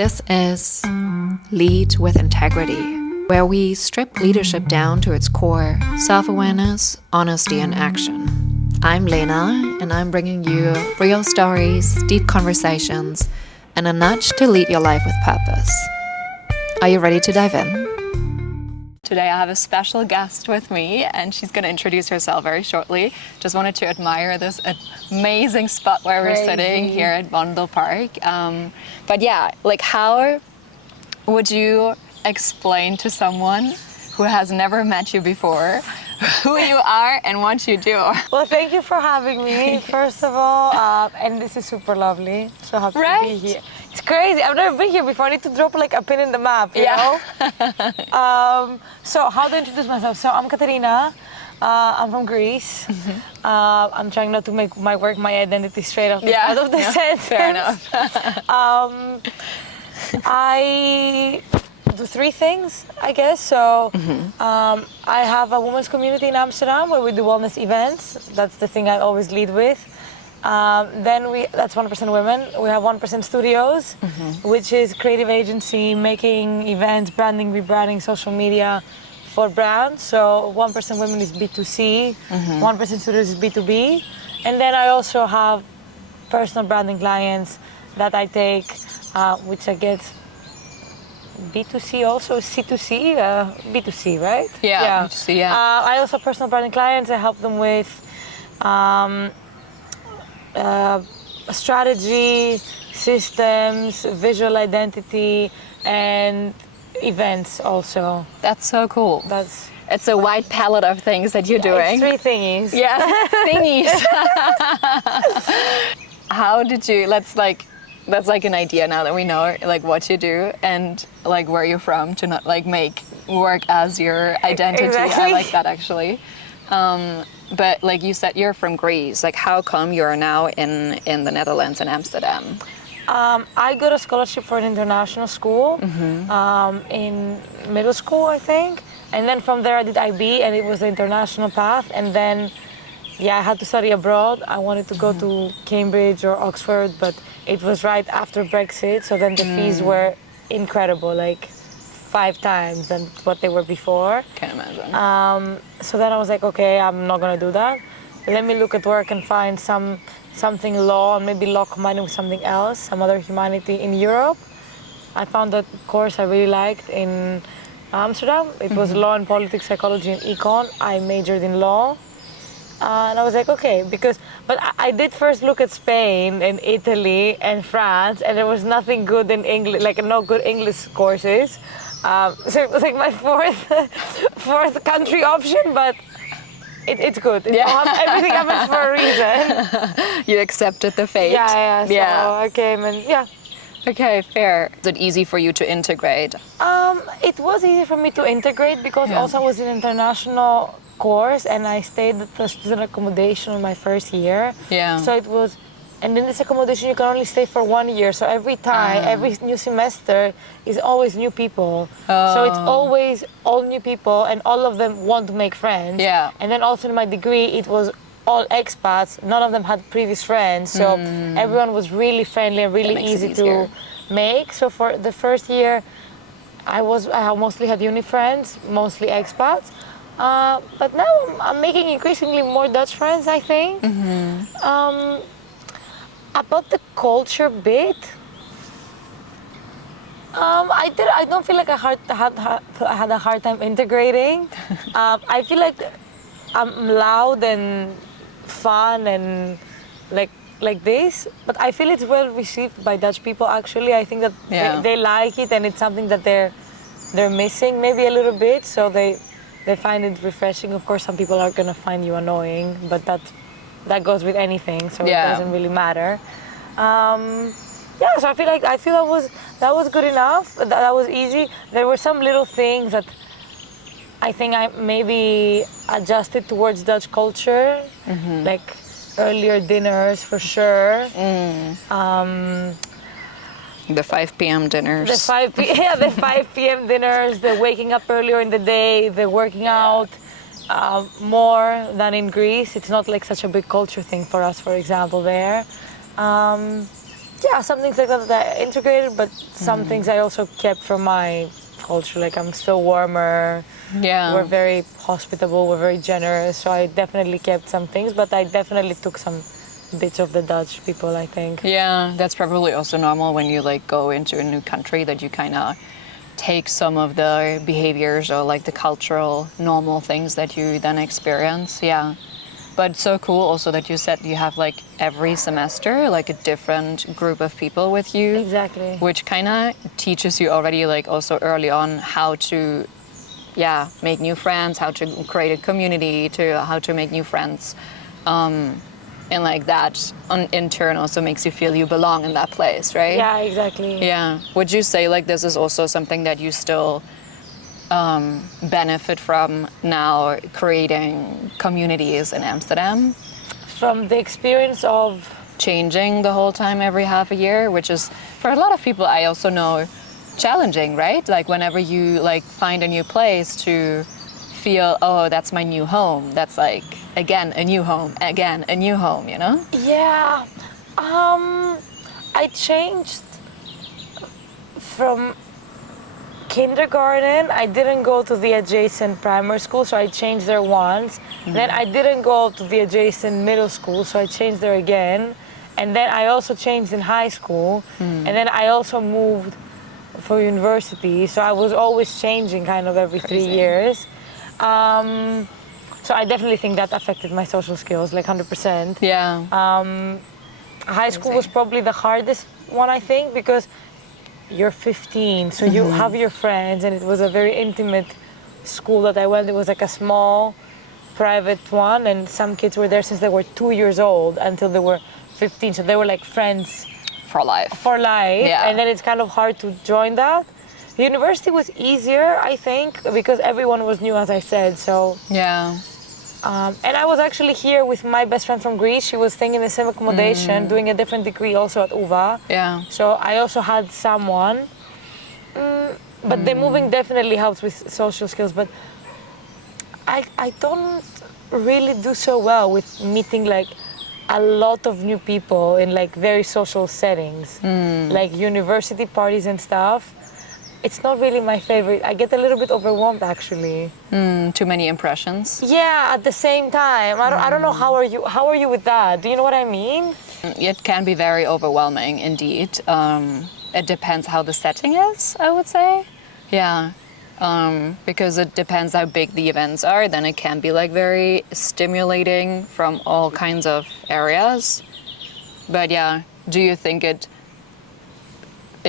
This is Lead with Integrity, where we strip leadership down to its core: self-awareness, honesty, and action. I'm Lena, and I'm bringing you real stories, deep conversations, and a nudge to lead your life with purpose. Are you ready to dive in? Today I have a special guest with me, and she's going to introduce herself very shortly. Just wanted to admire this amazing spot where we're sitting here at Vondelpark. But yeah, like, how would you explain to someone who has never met you before who you are and what you do? Well, thank you for having me, first of all. And this is super lovely. So happy to be here. It's crazy. I've never been here before. I need to drop like a pin in the map, you know? So how to introduce myself? So I'm Katharina. I'm from Greece. I'm trying not to make my work my identity straight off out of the sentence. Fair enough. I do three things, I guess. So I have a women's community in Amsterdam where we do wellness events. That's the thing I always lead with. Then that's 1% women. We have 1% studios, which is creative agency, making events, branding, rebranding, social media for brands. So 1% women is B2C, 1% studios is B2B. And then I also have personal branding clients that I take, which I get B2C also, C2C, B2C, right? Yeah. B2C, yeah. I also have personal branding clients. I help them with strategy, systems, visual identity, and events also. That's so cool. It's a wide palette of things that you're doing. It's three thingies. Yeah, thingies. How did you, that's like an idea now that we know like what you do and like where you're from, to not like make work as your identity. Exactly. I like that actually. But like you said, you're from Greece. Like, how come you're now in the Netherlands, in Amsterdam? I got a scholarship for an international school in middle school, I think. And then from there I did IB, and it was the international path. And then, I had to study abroad. I wanted to go to Cambridge or Oxford, but it was right after Brexit. So then the fees were incredible, like 5 times than what they were before. Can't imagine. So then I was like, okay, I'm not gonna do that. Let me look at work and find something law, and maybe law combined with something else, some other humanity in Europe. I found that course I really liked in Amsterdam. It was law and politics, psychology, and econ. I majored in law. And I was like, okay, but I did first look at Spain and Italy and France, and there was nothing good in English, like no good English courses. So it was like my fourth country option, but it's good. Everything happens for a reason. You accepted the fate. So I came and Okay, fair. Is it easy for you to integrate? It was easy for me to integrate because also I was in international course and I stayed at the student accommodation in my first year. So it was, and in this accommodation you can only stay for 1 year. So every time, every new semester is always new people. So it's always all new people and all of them want to make friends. And then also in my degree it was all expats. None of them had previous friends. So everyone was really friendly and really easy to make. So for the first year I mostly had uni friends, mostly expats. But now I'm making increasingly more Dutch friends, I think. About the culture bit, I don't feel like I had a hard time integrating. I feel like I'm loud and fun and like this, but I feel it's well received by Dutch people. Actually, I think that they like it, and it's something that they're missing maybe a little bit. So they find it refreshing. Of course, some people are gonna find you annoying, but that goes with anything, so it doesn't really matter. So I feel that was good enough. That was easy. There were some little things that I think I maybe adjusted towards Dutch culture, like earlier dinners for sure. The 5 p.m. dinners. The 5 p.m. dinners, the waking up earlier in the day, the working out. More than in Greece. It's not like such a big culture thing for us, for example, there. yeah, some things like that I integrated, but some things I also kept from my culture. Like I'm still warmer. Yeah. We're very hospitable. We're very generous. So I definitely kept some things, but I definitely took some bits of the Dutch people, I think. Yeah, that's probably also normal when you like go into a new country, that you kind of take some of the behaviors or like the cultural normal things that you then experience. Yeah. But so cool also that you said you have like every semester like a different group of people with you. Exactly. Which kind of teaches you already like also early on how to make new friends, how to create a community, to how to make new friends. And like that in turn also makes you feel you belong in that place, right? Yeah, exactly. Yeah. Would you say like this is also something that you still benefit from now, creating communities in Amsterdam? From the experience of changing the whole time every half a year, which is for a lot of people I also know challenging, right? Like whenever you like find a new place to feel, oh, that's my new home. That's like again a new home, again a new home, you know? Yeah. I changed from kindergarten. I didn't go to the adjacent primary school, so I changed there once. Then I didn't go to the adjacent middle school, so I changed there again. And then I also changed in high school. And then I also moved for university, so I was always changing kind of every 3 years. So I definitely think that affected my social skills, like 100%. Yeah. High school was probably the hardest one, I think, because you're 15, so you have your friends, and it was a very intimate school that I went. It was like a small, private one, and some kids were there since they were 2 years old until they were 15, so they were like friends for life. For life, yeah. And then it's kind of hard to join that. The university was easier, I think, because everyone was new, as I said, so... Yeah. And I was actually here with my best friend from Greece. She was staying in the same accommodation, doing a different degree also at UVA. Yeah. So I also had someone. But the moving definitely helps with social skills. But I don't really do so well with meeting like a lot of new people in like very social settings, like university parties and stuff. It's not really my favorite. I get a little bit overwhelmed, actually. Too many impressions. Yeah, at the same time. I don't know, how are you with that? Do you know what I mean? It can be very overwhelming, indeed. It depends how the setting is, I would say. Yeah. Because it depends how big the events are, then it can be like very stimulating from all kinds of areas. But yeah, do you think it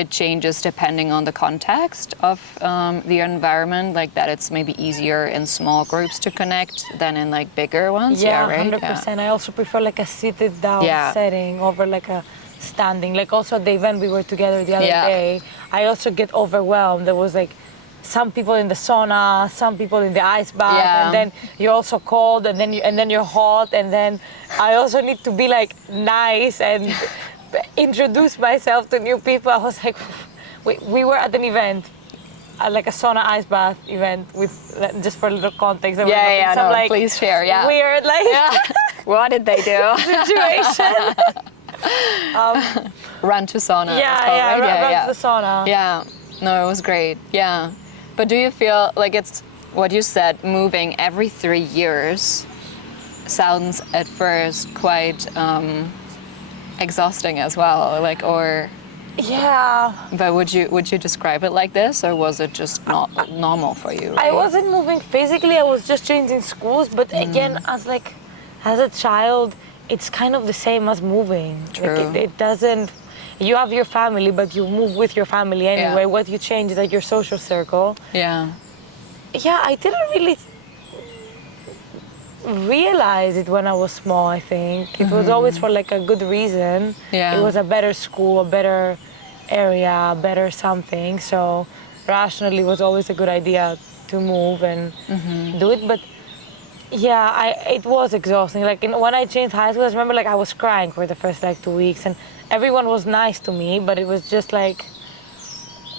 changes depending on the context of the environment, like that it's maybe easier in small groups to connect than in like bigger ones? Yeah, right? 100%. Yeah. I also prefer like a seated down setting over like a standing. Like also at the event we were together the other day, I also get overwhelmed. There was like some people in the sauna, some people in the ice bath, and then you're also cold, and then you're hot, and then I also need to be like nice and introduce myself to new people. I was like, we were at an event, like a sauna ice bath event, with just for a little context. Like, please share. Yeah, weird like what did they do? Situation. Run to sauna. Run to the sauna. Yeah, no, it was great. Yeah, but do you feel like it's what you said? Moving every 3 years sounds at first quite exhausting as well, like, or but would you describe it like this, or was it just not normal for you? Right? I wasn't moving physically, I was just changing schools, but again, as a child, it's kind of the same as moving. True. Like it doesn't, you have your family, but you move with your family anyway. What you change is like your social circle. I didn't really realize it when I was small. I think it was always for like a good reason. It was a better school, a better area, a better something, so rationally it was always a good idea to move and do it. But it was exhausting. Like when I changed high school, I remember like I was crying for the first like 2 weeks, and everyone was nice to me, but it was just like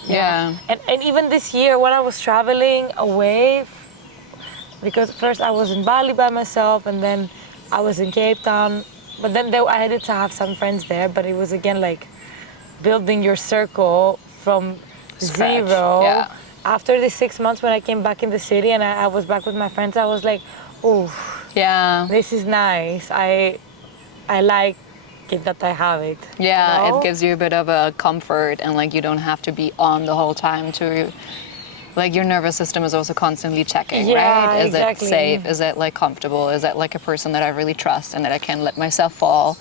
and even this year when I was traveling away, because first I was in Bali by myself, and then I was in Cape Town, but then I had to have some friends there, but it was again like building your circle from Scratch. zero. Yeah. After the 6 months when I came back in the city and I was back with my friends, I was like, oh, Yeah. this is nice. I like it that I have it. Yeah, you know? it gives you a bit of a comfort, and like you don't have to be on the whole time to, like, your nervous system is also constantly checking, Yeah, right? Is exactly. it safe? Is it like comfortable? Is it like a person that I really trust and that I can let myself fall,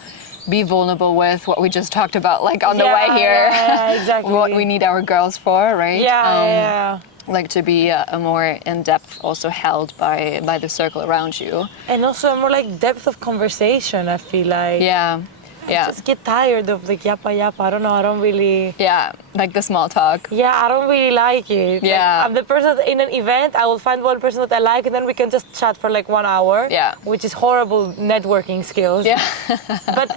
be vulnerable with, what we just talked about, like on the way here. Yeah, exactly. What we need our girls for, right? Yeah. Like to be a more in-depth, also held by the circle around you. And also more like depth of conversation, I feel like. Yeah. I just get tired of like yappa. I don't know, I don't really... Yeah, like the small talk. Yeah, I don't really like it. Yeah. Like, I'm the person that in an event, I will find one person that I like and then we can just chat for like 1 hour. Yeah. Which is horrible networking skills. Yeah. But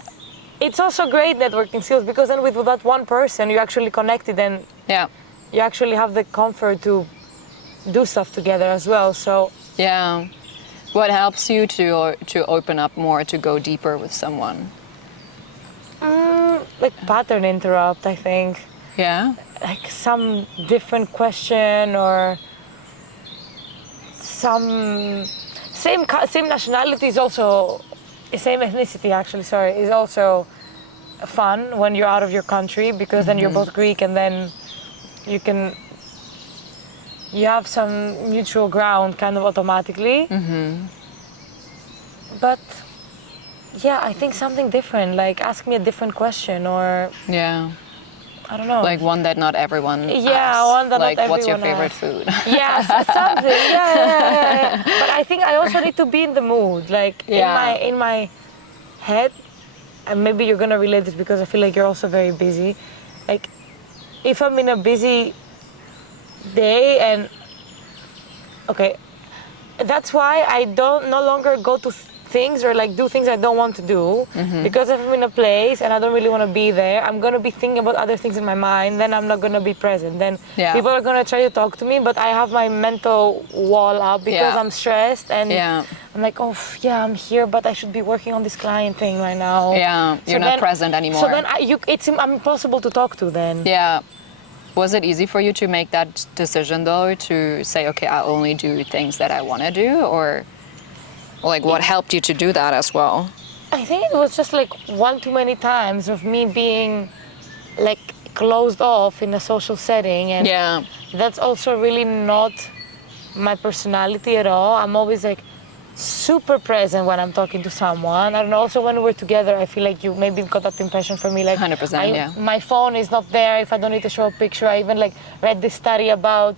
it's also great networking skills because then with that one person, you actually connected and Yeah. you actually have the comfort to do stuff together as well. So Yeah. What helps you to open up more, to go deeper with someone? like pattern interrupt, I think. Yeah. Like some different question or some same nationality is also same ethnicity actually. Sorry, is also fun when you're out of your country because then you're both Greek and then you have some mutual ground kind of automatically. But yeah, I think something different. Like ask me a different question or Yeah. I don't know. Like one that not everyone Yeah, asks. one that not like, what's your everyone favorite asks. food? Yeah, something. Yeah. But I think I also need to be in the mood. Like in my head, and maybe you're gonna relate this because I feel like you're also very busy. Like if I'm in a busy day and okay, that's why I don't no longer go to things or like do things I don't want to do because if I'm in a place and I don't really want to be there, I'm gonna be thinking about other things in my mind. Then I'm not gonna be present. Then people are gonna try to talk to me, but I have my mental wall up because I'm stressed and I'm like, oh yeah, I'm here, but I should be working on this client thing right now. Yeah, you're not present anymore. So then it's impossible to talk to then. Yeah. Was it easy for you to make that decision though, to say, okay, I only do things that I want to do, or like what helped you to do that as well? I think it was just like one too many times of me being like closed off in a social setting, and that's also really not my personality at all. I'm always like super present when I'm talking to someone. I don't know, also when we're together, I feel like you maybe got that impression from me, like 100%, my phone is not there if I don't need to show a picture. I even like read this study about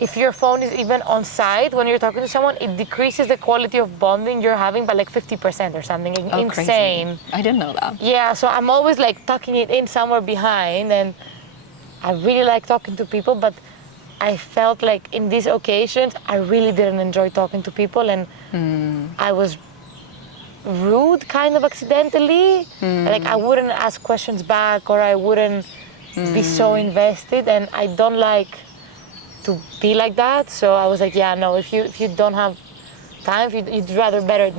if your phone is even on site when you're talking to someone, it decreases the quality of bonding you're having by like 50% or something. Insane. Crazy. I didn't know that. Yeah, so I'm always like tucking it in somewhere behind, and I really like talking to people, but I felt like in these occasions, I really didn't enjoy talking to people, and I was rude kind of accidentally. Like I wouldn't ask questions back, or I wouldn't be so invested, and I don't like to be like that. So I was like, yeah, no, if you don't have time, you'd rather better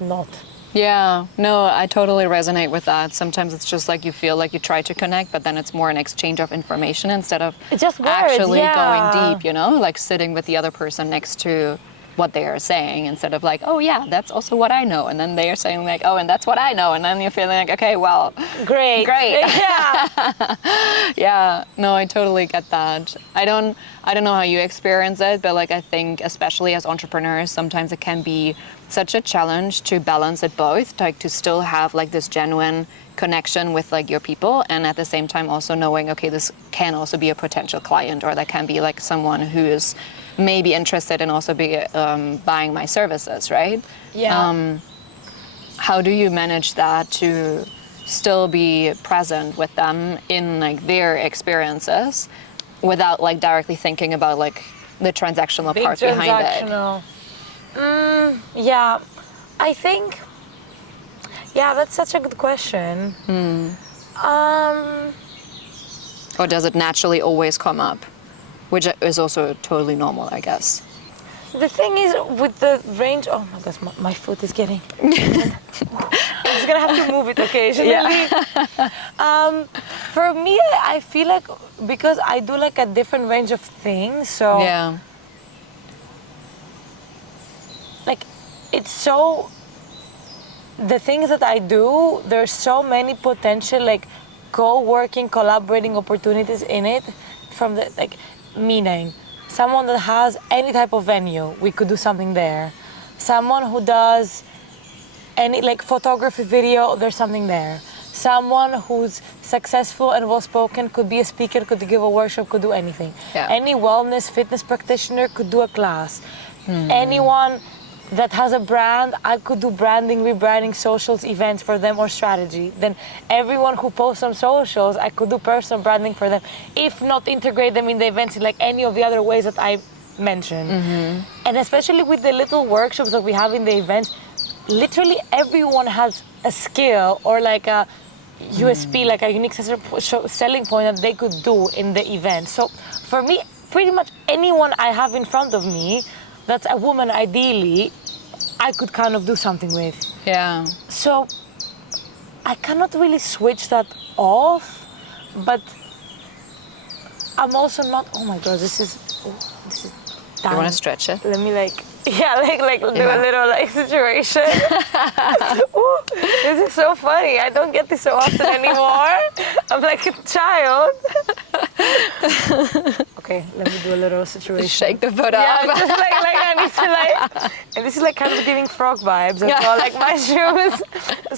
not. Yeah, no, I totally resonate with that. Sometimes it's just like you feel like you try to connect, but then it's more an exchange of information instead of just words, actually going deep, you know, like sitting with the other person next to what they are saying, instead of like, oh yeah, that's also what I know, and then they are saying like, oh, and that's what I know, and then you're feeling like, okay, well, great. Yeah. Yeah, no, I totally get that. I don't know how you experience it, but like I think especially as entrepreneurs, sometimes it can be such a challenge to balance it both, like to still have like this genuine connection with like your people, and at the same time also knowing, okay, this can also be a potential client, or that can be like someone who is maybe interested in also be buying my services, right? Yeah. How do you manage that to still be present with them in like their experiences without like directly thinking about like the transactional part behind it? Yeah, I think, yeah, that's such a good question. Or does it naturally always come up? Which is also totally normal, I guess. The thing is, with the range, oh my gosh, my foot is getting, I'm just gonna have to move it occasionally. For me, I feel like because I do like a different range of things, so Yeah. like it's so the things that I do, there's so many potential like co-working, collaborating opportunities in it. From the like meaning, someone that has any type of venue, we could do something there. Someone who does any like photography, video, there's something there. Someone who's successful and well-spoken could be a speaker, could give a workshop, could do anything. Yeah. Any wellness, fitness practitioner could do a class. Anyone that has a brand, I could do branding, rebranding, socials, events for them, or strategy. Then everyone who posts on socials, I could do personal branding for them, if not integrate them in the events in like any of the other ways that I mentioned. And especially with the little workshops that we have in the events, literally everyone has a skill or like a USP, like a unique selling point that they could do in the event. So for me, pretty much anyone I have in front of me, that's a woman ideally, I could kind of do something with. Yeah. So I cannot really switch that off, but I'm also not, oh my God, this is You want to stretch it? Let me like do a little like situation. Ooh, this is so funny. I don't get this so often anymore. I'm like a child. Okay, let me do a little situation. Just shake the foot Yeah, up. just like I need to like, and this is like kind of giving frog vibes as well, like my shoes.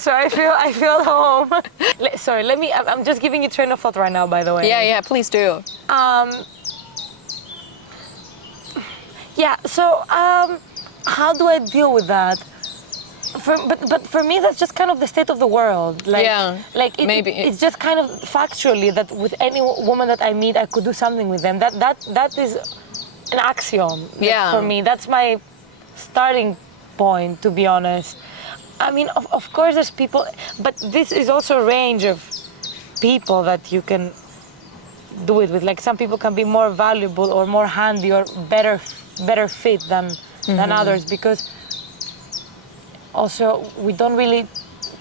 So I feel at home. Sorry, let me. I'm just giving you train of thought right now, by the way. Yeah, please do. Yeah, so how do I deal with that? But for me, that's just kind of the state of the world. Like, Yeah, maybe. It's just kind of factually that with any woman that I meet, I could do something with them. That is an axiom. Yeah. For me, that's my starting point, to be honest. I mean, of course, there's people, but this is also a range of people that you can do it with. Like some people can be more valuable or more handy or better fit than others, because also we don't really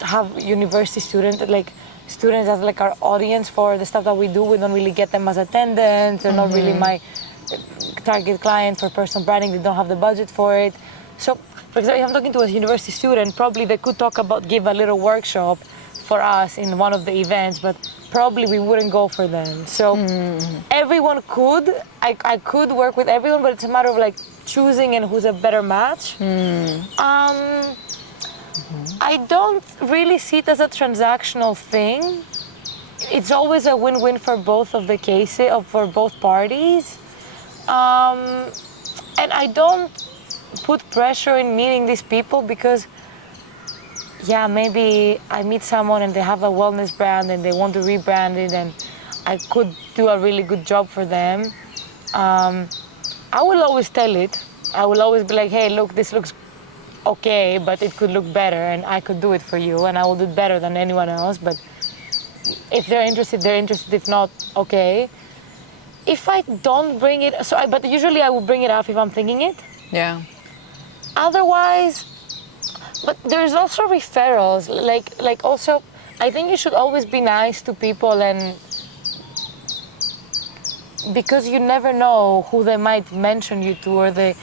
have university students as like our audience for the stuff that we do. We don't really get them as attendants. They're not really my target client for personal branding. They don't have the budget for it. So for example, if I'm talking to a university student, probably they could give a little workshop for us in one of the events, but probably we wouldn't go for them. So everyone could, I could work with everyone, but it's a matter of like choosing and who's a better match. I don't really see it as a transactional thing. It's always a win-win for both of the cases, for both parties. And I don't put pressure in meeting these people because maybe I meet someone and they have a wellness brand and they want to rebrand it, and I could do a really good job for them. I will always tell it. I will always be like, hey, look, this looks okay, but it could look better, and I could do it for you, and I will do it better than anyone else. But if they're interested, they're interested. If not, okay. If I don't bring it, but usually I will bring it up if I'm thinking it. Yeah. Otherwise, but there's also referrals. Like also, I think you should always be nice to people, and because you never know who they might mention you to, or they.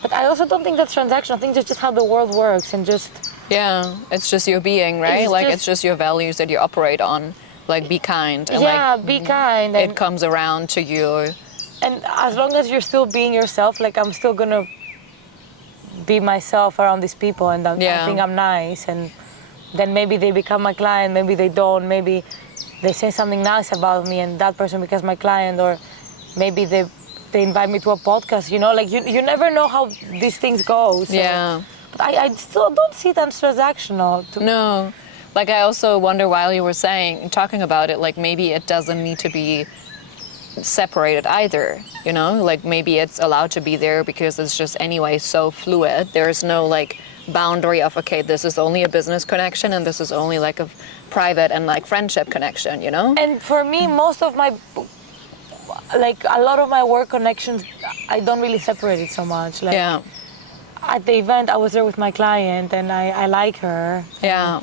But I also don't think that's transactional. I think it's just how the world works, and just. Yeah, it's just your being, right? It's just your values that you operate on. Like, be kind. And be kind. It comes around to you. And as long as you're still being yourself, like I'm still gonna be myself around these people, and I think I'm nice, and then maybe they become my client, maybe they don't, maybe they say something nice about me and that person becomes my client, or maybe they invite me to a podcast, like you never know how these things go. So. Yeah. But I still don't see it as transactional. No. Like, I also wonder, while you were talking about it, like maybe it doesn't need to be separated either, like maybe it's allowed to be there because it's just anyway so fluid. There's no like boundary of, okay, this is only a business connection and this is only like a private and like friendship connection, And for me, most of my, like a lot of my work connections, I don't really separate it so much. Like, at the event, I was there with my client and I like her. Yeah.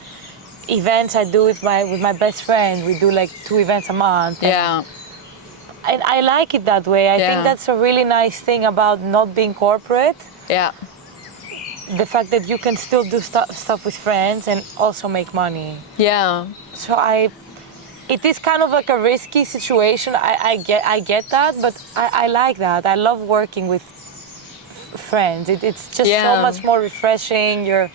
events I do with my best friend. We do like 2 events a month. And I like it that way. I think that's a really nice thing about not being corporate. Yeah. The fact that you can still do stuff with friends and also make money. Yeah. So it is kind of like a risky situation. I get that, but I like that. I love working with friends. It's just so much more refreshing. You're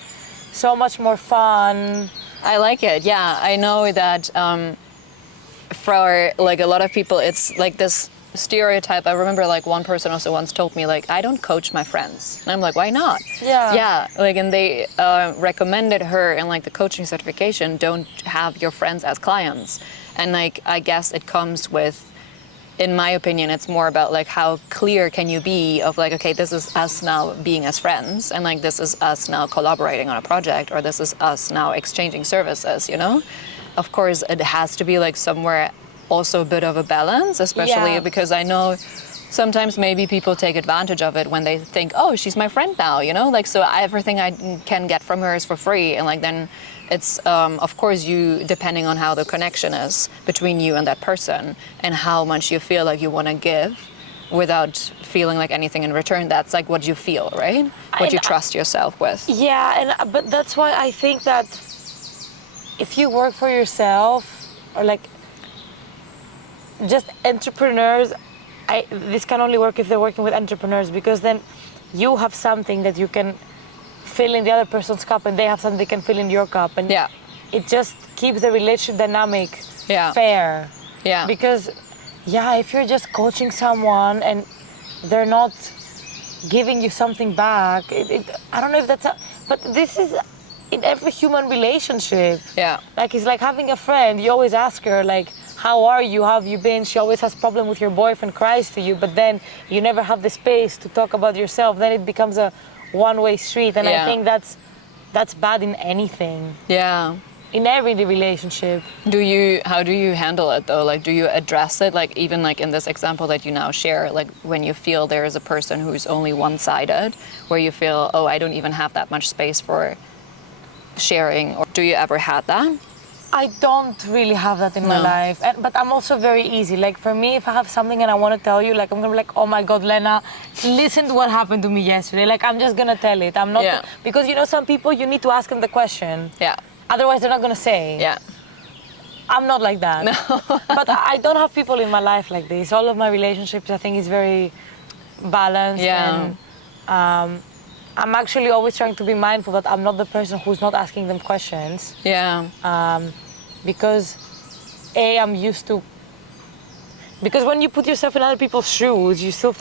so much more fun. I like it. Yeah, I know that for like a lot of people, it's like this stereotype. I remember like one person also once told me like, I don't coach my friends. And I'm like, why not? Yeah. Like, and they recommended her in like the coaching certification, don't have your friends as clients. And like, I guess it comes with, in my opinion, it's more about like how clear can you be of like, okay, this is us now being as friends, and like this is us now collaborating on a project, or this is us now exchanging services, you know? Of course, it has to be like somewhere also a bit of a balance, especially because I know sometimes maybe people take advantage of it when they think, oh, she's my friend now, you know? Like, so everything I can get from her is for free, and like then it's, of course, you, depending on how the connection is between you and that person and how much you feel like you want to give without feeling like anything in return, that's like what you feel, right? What you trust yourself with. Yeah, but that's why I think that if you work for yourself, or like just entrepreneurs, this can only work if they're working with entrepreneurs, because then you have something that you can fill in the other person's cup, and they have something they can fill in your cup, and it just keeps the relationship dynamic fair. Yeah. Because if you're just coaching someone and they're not giving you something back, I don't know if that's but this is in every human relationship. Yeah. Like, it's like having a friend. You always ask her like, how are you? How have you been? She always has problem with your boyfriend, cries to you, but then you never have the space to talk about yourself. Then it becomes a one-way street, and I think that's bad in anything. Yeah. In every relationship. How do you handle it though? Like, do you address it? Like, even like in this example that you now share, like when you feel there is a person who's only one-sided, where you feel, oh, I don't even have that much space for sharing, or do you ever had that? I don't really have that in my life, but I'm also very easy. Like, for me, if I have something and I want to tell you, like, I'm gonna be like, oh my God, Lena, listen to what happened to me yesterday. Like, I'm just gonna tell it. I'm not because you know, some people, you need to ask them the question. Yeah. Otherwise, they're not gonna say. Yeah. I'm not like that. No. But I don't have people in my life like this. All of my relationships, I think, is very balanced. Yeah. And I'm actually always trying to be mindful that I'm not the person who's not asking them questions. Yeah. Because I'm used to. Because when you put yourself in other people's shoes, you still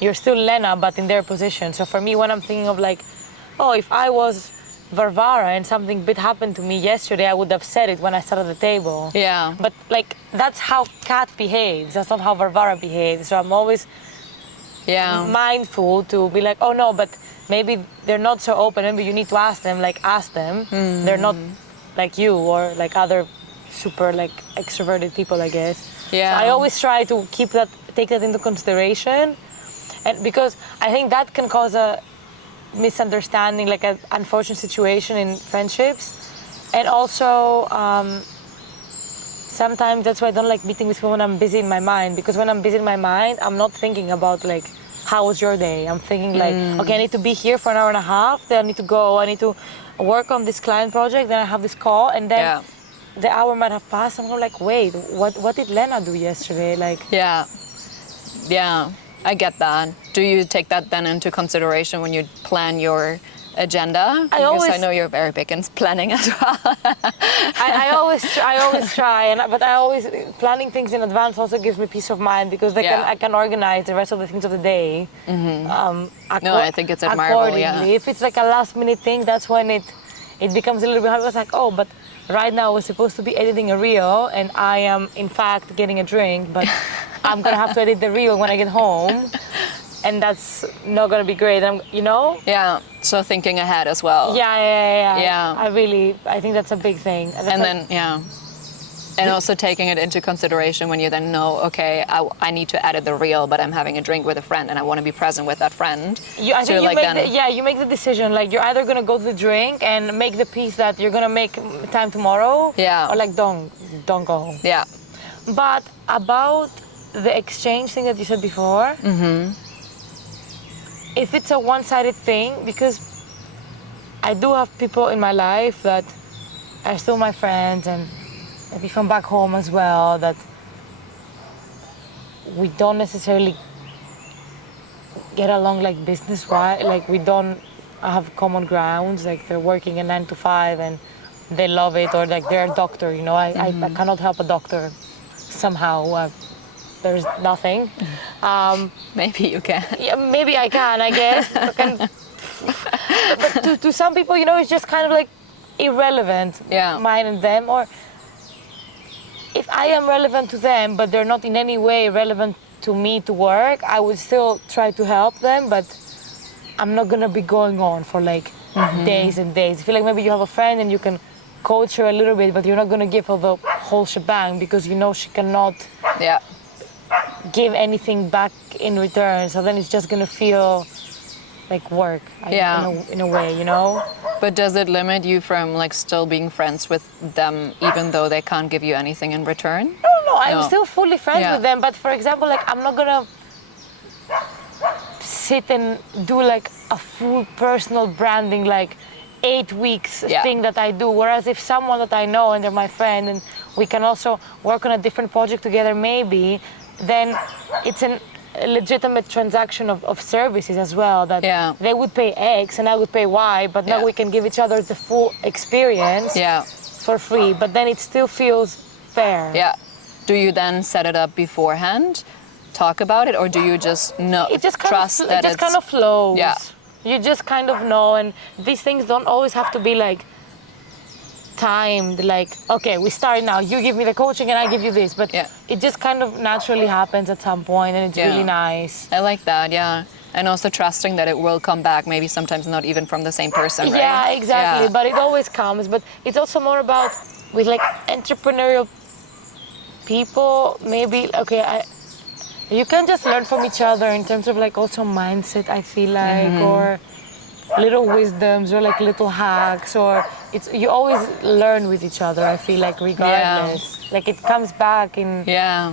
you're still Lena, but in their position. So for me, when I'm thinking of like, oh, if I was Varvara and something bit happened to me yesterday, I would have said it when I sat at the table. Yeah. But like, that's how Kat behaves. That's not how Varvara behaves. So I'm always mindful to be like, oh no, but maybe they're not so open. Maybe you need to ask them. Like, ask them. Mm-hmm. They're not like you or like other super like extroverted people, I guess. Yeah. So I always try to take that into consideration, and because I think that can cause a misunderstanding, like an unfortunate situation in friendships, and also sometimes that's why I don't like meeting with people when I'm busy in my mind, because when I'm busy in my mind, I'm not thinking about like, how was your day? I'm thinking like, okay, I need to be here for an hour and a half, then I need to go, I need to work on this client project, then I have this call, and then the hour might have passed. I'm like, wait, what did Lena do yesterday? Like, yeah, I get that. Do you take that then into consideration when you plan your agenda? Because I know you're very big in planning as well. I always try, but I always planning things in advance also gives me peace of mind, because I can organize the rest of the things of the day. Mm-hmm. No, I think it's admirable. Yeah. If it's like a last minute thing, that's when it becomes a little bit hard. It's like, oh, but right now we're supposed to be editing a reel, and I am in fact getting a drink, but I'm gonna have to edit the reel when I get home. And that's not gonna be great, Yeah, so thinking ahead as well. Yeah. I think that's a big thing. And also taking it into consideration when you then know, okay, I need to edit the reel, but I'm having a drink with a friend and I want to be present with that friend. You make the decision. Like, you're either going to go to the drink and make the piece that you're going to make time tomorrow. Yeah. Or like, don't go home. Yeah. But about the exchange thing that you said before, if it's a one-sided thing, because I do have people in my life that are still my friends and maybe from back home as well, that we don't necessarily get along like business-wise, like we don't have common grounds, like they're working a 9 to 5 and they love it, or like they're a doctor, you know, I cannot help a doctor somehow. There's nothing. Maybe you can. Yeah, maybe I can, I guess. But to some people, you know, it's just kind of like irrelevant, mine and them, or if I am relevant to them, but they're not in any way relevant to me to work, I would still try to help them, but I'm not gonna be going on for like days and days. I feel like maybe you have a friend and you can coach her a little bit, but you're not gonna give her the whole shebang because you know she cannot give anything back in return. So then it's just gonna feel like work in a way, you know? But does it limit you from like still being friends with them even though they can't give you anything in return? No, I'm still fully friends with them. But for example, like I'm not gonna sit and do like a full personal branding, like 8 weeks thing that I do. Whereas if someone that I know and they're my friend and we can also work on a different project together maybe, then it's a legitimate transaction of services as well, that they would pay X and I would pay Y, but now we can give each other the full experience for free, but then it still feels fair. Yeah. Do you then set it up beforehand, talk about it, or do you just know, trust that it just kind of flows? Yeah. You just kind of know, and these things don't always have to be like timed, like, okay, we start now, you give me the coaching and I give you this, but it just kind of naturally happens at some point, and it's really nice. I like that, and also trusting that it will come back, maybe sometimes not even from the same person, right? Yeah, exactly, but it always comes. But it's also more about, with like entrepreneurial people, maybe, you can just learn from each other in terms of like also mindset, I feel like, or little wisdoms, or like little hacks, or you always learn with each other, I feel like, regardless. Like it comes back in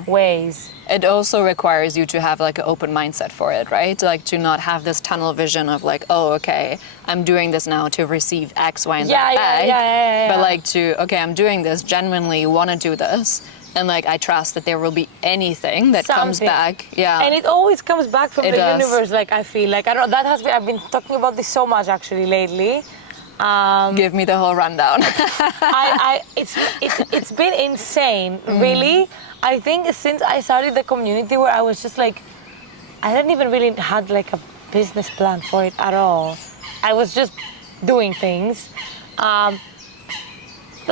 ways. It also requires you to have like an open mindset for it, right? Like to not have this tunnel vision of like, oh, okay, I'm doing this now to receive X, Y, and Z back. But like I'm doing this, genuinely want to do this. And like I trust that there will be anything that comes back. Yeah. And it always comes back from the universe, like I feel like. I don't know, I've been talking about this so much actually lately. Give me the whole rundown. It's been insane, really. I think since I started the community, where I was just like, I didn't even really had like a business plan for it at all. I was just doing things. But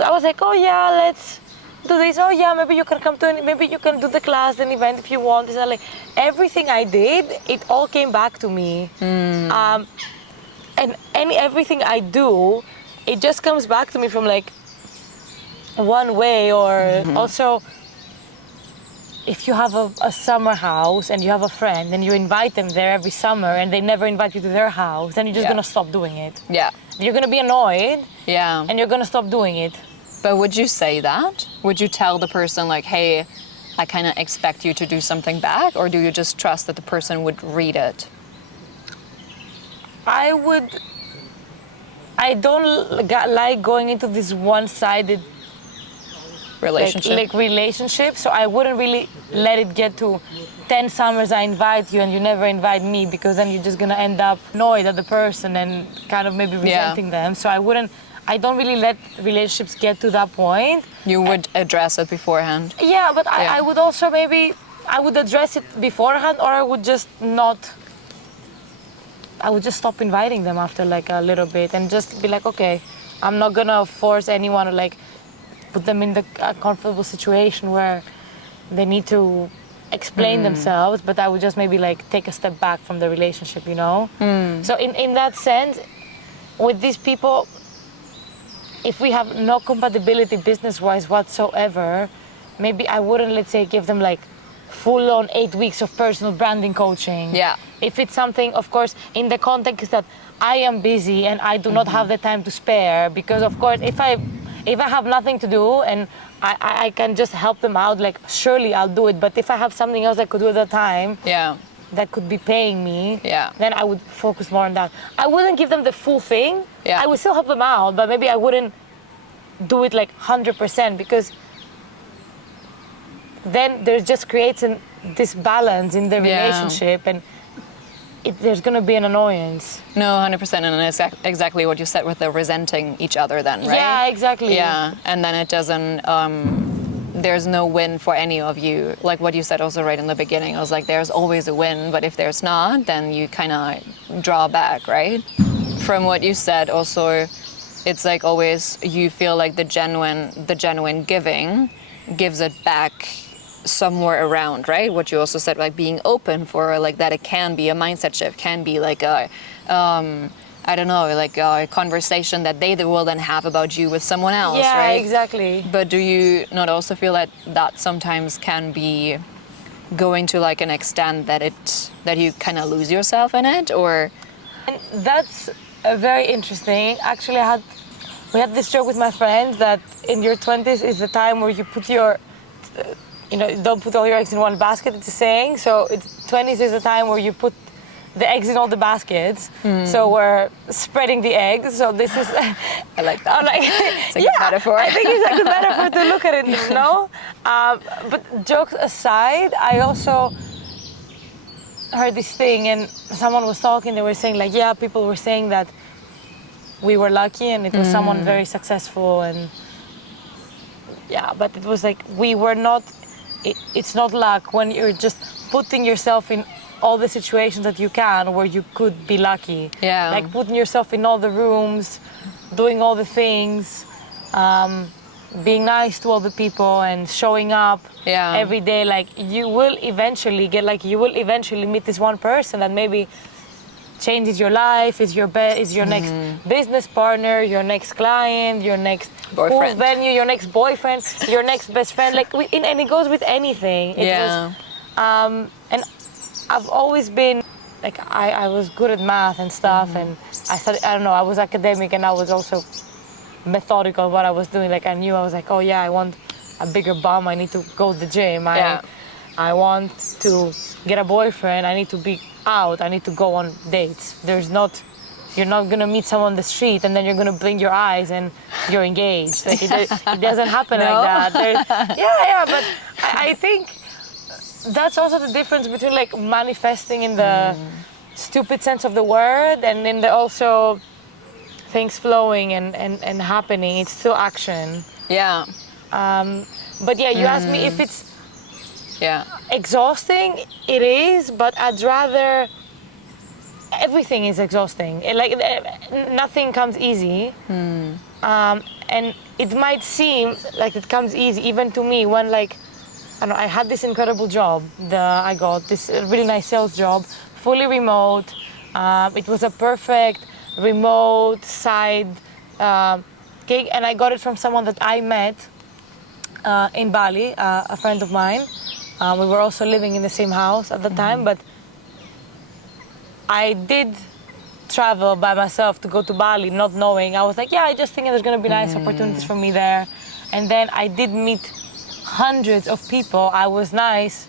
I was like, oh yeah, let's do this. Oh yeah, maybe you can come to, maybe you can do the class, an event if you want. It's like everything I did, it all came back to me. And everything I do, it just comes back to me from like one way. Or also, if you have a summer house and you have a friend and you invite them there every summer and they never invite you to their house, then you're just gonna stop doing it. Yeah. You're gonna be annoyed. Yeah. And you're gonna stop doing it. But would you say that? Would you tell the person like, hey, I kind of expect you to do something back? Or do you just trust that the person would read it? I don't like going into this one-sided relationship, so I wouldn't really let it get to 10 summers I invite you and you never invite me, because then you're just gonna end up annoyed at the person and kind of maybe resenting them. So I don't really let relationships get to that point. You would address it beforehand? Yeah, but I would also I would address it beforehand, or I would just stop inviting them after like a little bit and just be like, okay, I'm not gonna force anyone to like put them in a comfortable situation where they need to explain themselves, but I would just maybe like take a step back from the relationship, you know? So in that sense, with these people, if we have no compatibility business-wise whatsoever, maybe I wouldn't, let's say, give them like full on 8 weeks of personal branding coaching. Yeah. If it's something, of course, in the context that I am busy and I do not have the time to spare, because of course, if I have nothing to do and I can just help them out, like surely I'll do it. But if I have something else I could do at the time, that could be paying me, then I would focus more on that. I wouldn't give them the full thing. I would still help them out, but maybe I wouldn't do it like 100%, because then there just creates a disbalance in the relationship, and there's going to be an annoyance. No, 100%, and it's exactly what you said with the resenting each other then, right? Yeah, exactly. Yeah, and then it doesn't, there's no win for any of you. Like what you said also right in the beginning, I was like, there's always a win, but if there's not, then you kind of draw back, right? From what you said also, it's like always you feel like the genuine giving gives it back somewhere around, right? What you also said, like being open for like that, it can be a mindset shift, can be like a I don't know, like a conversation that they will then have about you with someone else, right? Yeah, exactly. But do you not also feel that sometimes can be going to like an extent that you kind of lose yourself in it, or? And that's very interesting. Actually, we had this joke with my friends that in your 20s is the time where you put your don't put all your eggs in one basket, it's a saying. So 20s is the time where you put the eggs in all the baskets. So we're spreading the eggs. So this is... I like that. It's a good metaphor. I think it's a good metaphor to look at it, you know? But jokes aside, I also heard this thing, and someone was talking, they were saying like, yeah, people were saying that we were lucky and it was someone very successful, and yeah, but it was like we were not... It's not luck when you're just putting yourself in all the situations that you can where you could be lucky. Yeah. Like putting yourself in all the rooms, doing all the things, being nice to all the people and showing up every day. Like you will eventually meet this one person that maybe changes your life, is your next business partner, your next client, your next boyfriend, cool venue, your next boyfriend, your next best friend. Like, and it goes with anything. And I've always been like, I was good at math and stuff, and I was academic, and I was also methodical what I was doing. Like I knew, I was like, oh yeah, I want a bigger bum, I need to go to the gym. I want to get a boyfriend, I need to be out, I need to go on dates. You're not gonna meet someone on the street and then you're gonna blink your eyes and you're engaged. Like it doesn't happen like that. But I think that's also the difference between like manifesting in the stupid sense of the word and in the also things flowing and happening. It's still action. Yeah. But yeah, you asked me if it's exhausting. It is, but I'd rather... Everything is exhausting. Nothing comes easy. And it might seem like it comes easy even to me when I had this incredible job. I got this really nice sales job, fully remote. It was a perfect remote side gig, and I got it from someone that I met in Bali, a friend of mine. We were also living in the same house at the time, but I did travel by myself to go to Bali, not knowing. I was like, I just think there's going to be nice opportunities for me there. And then I did meet hundreds of people. I was nice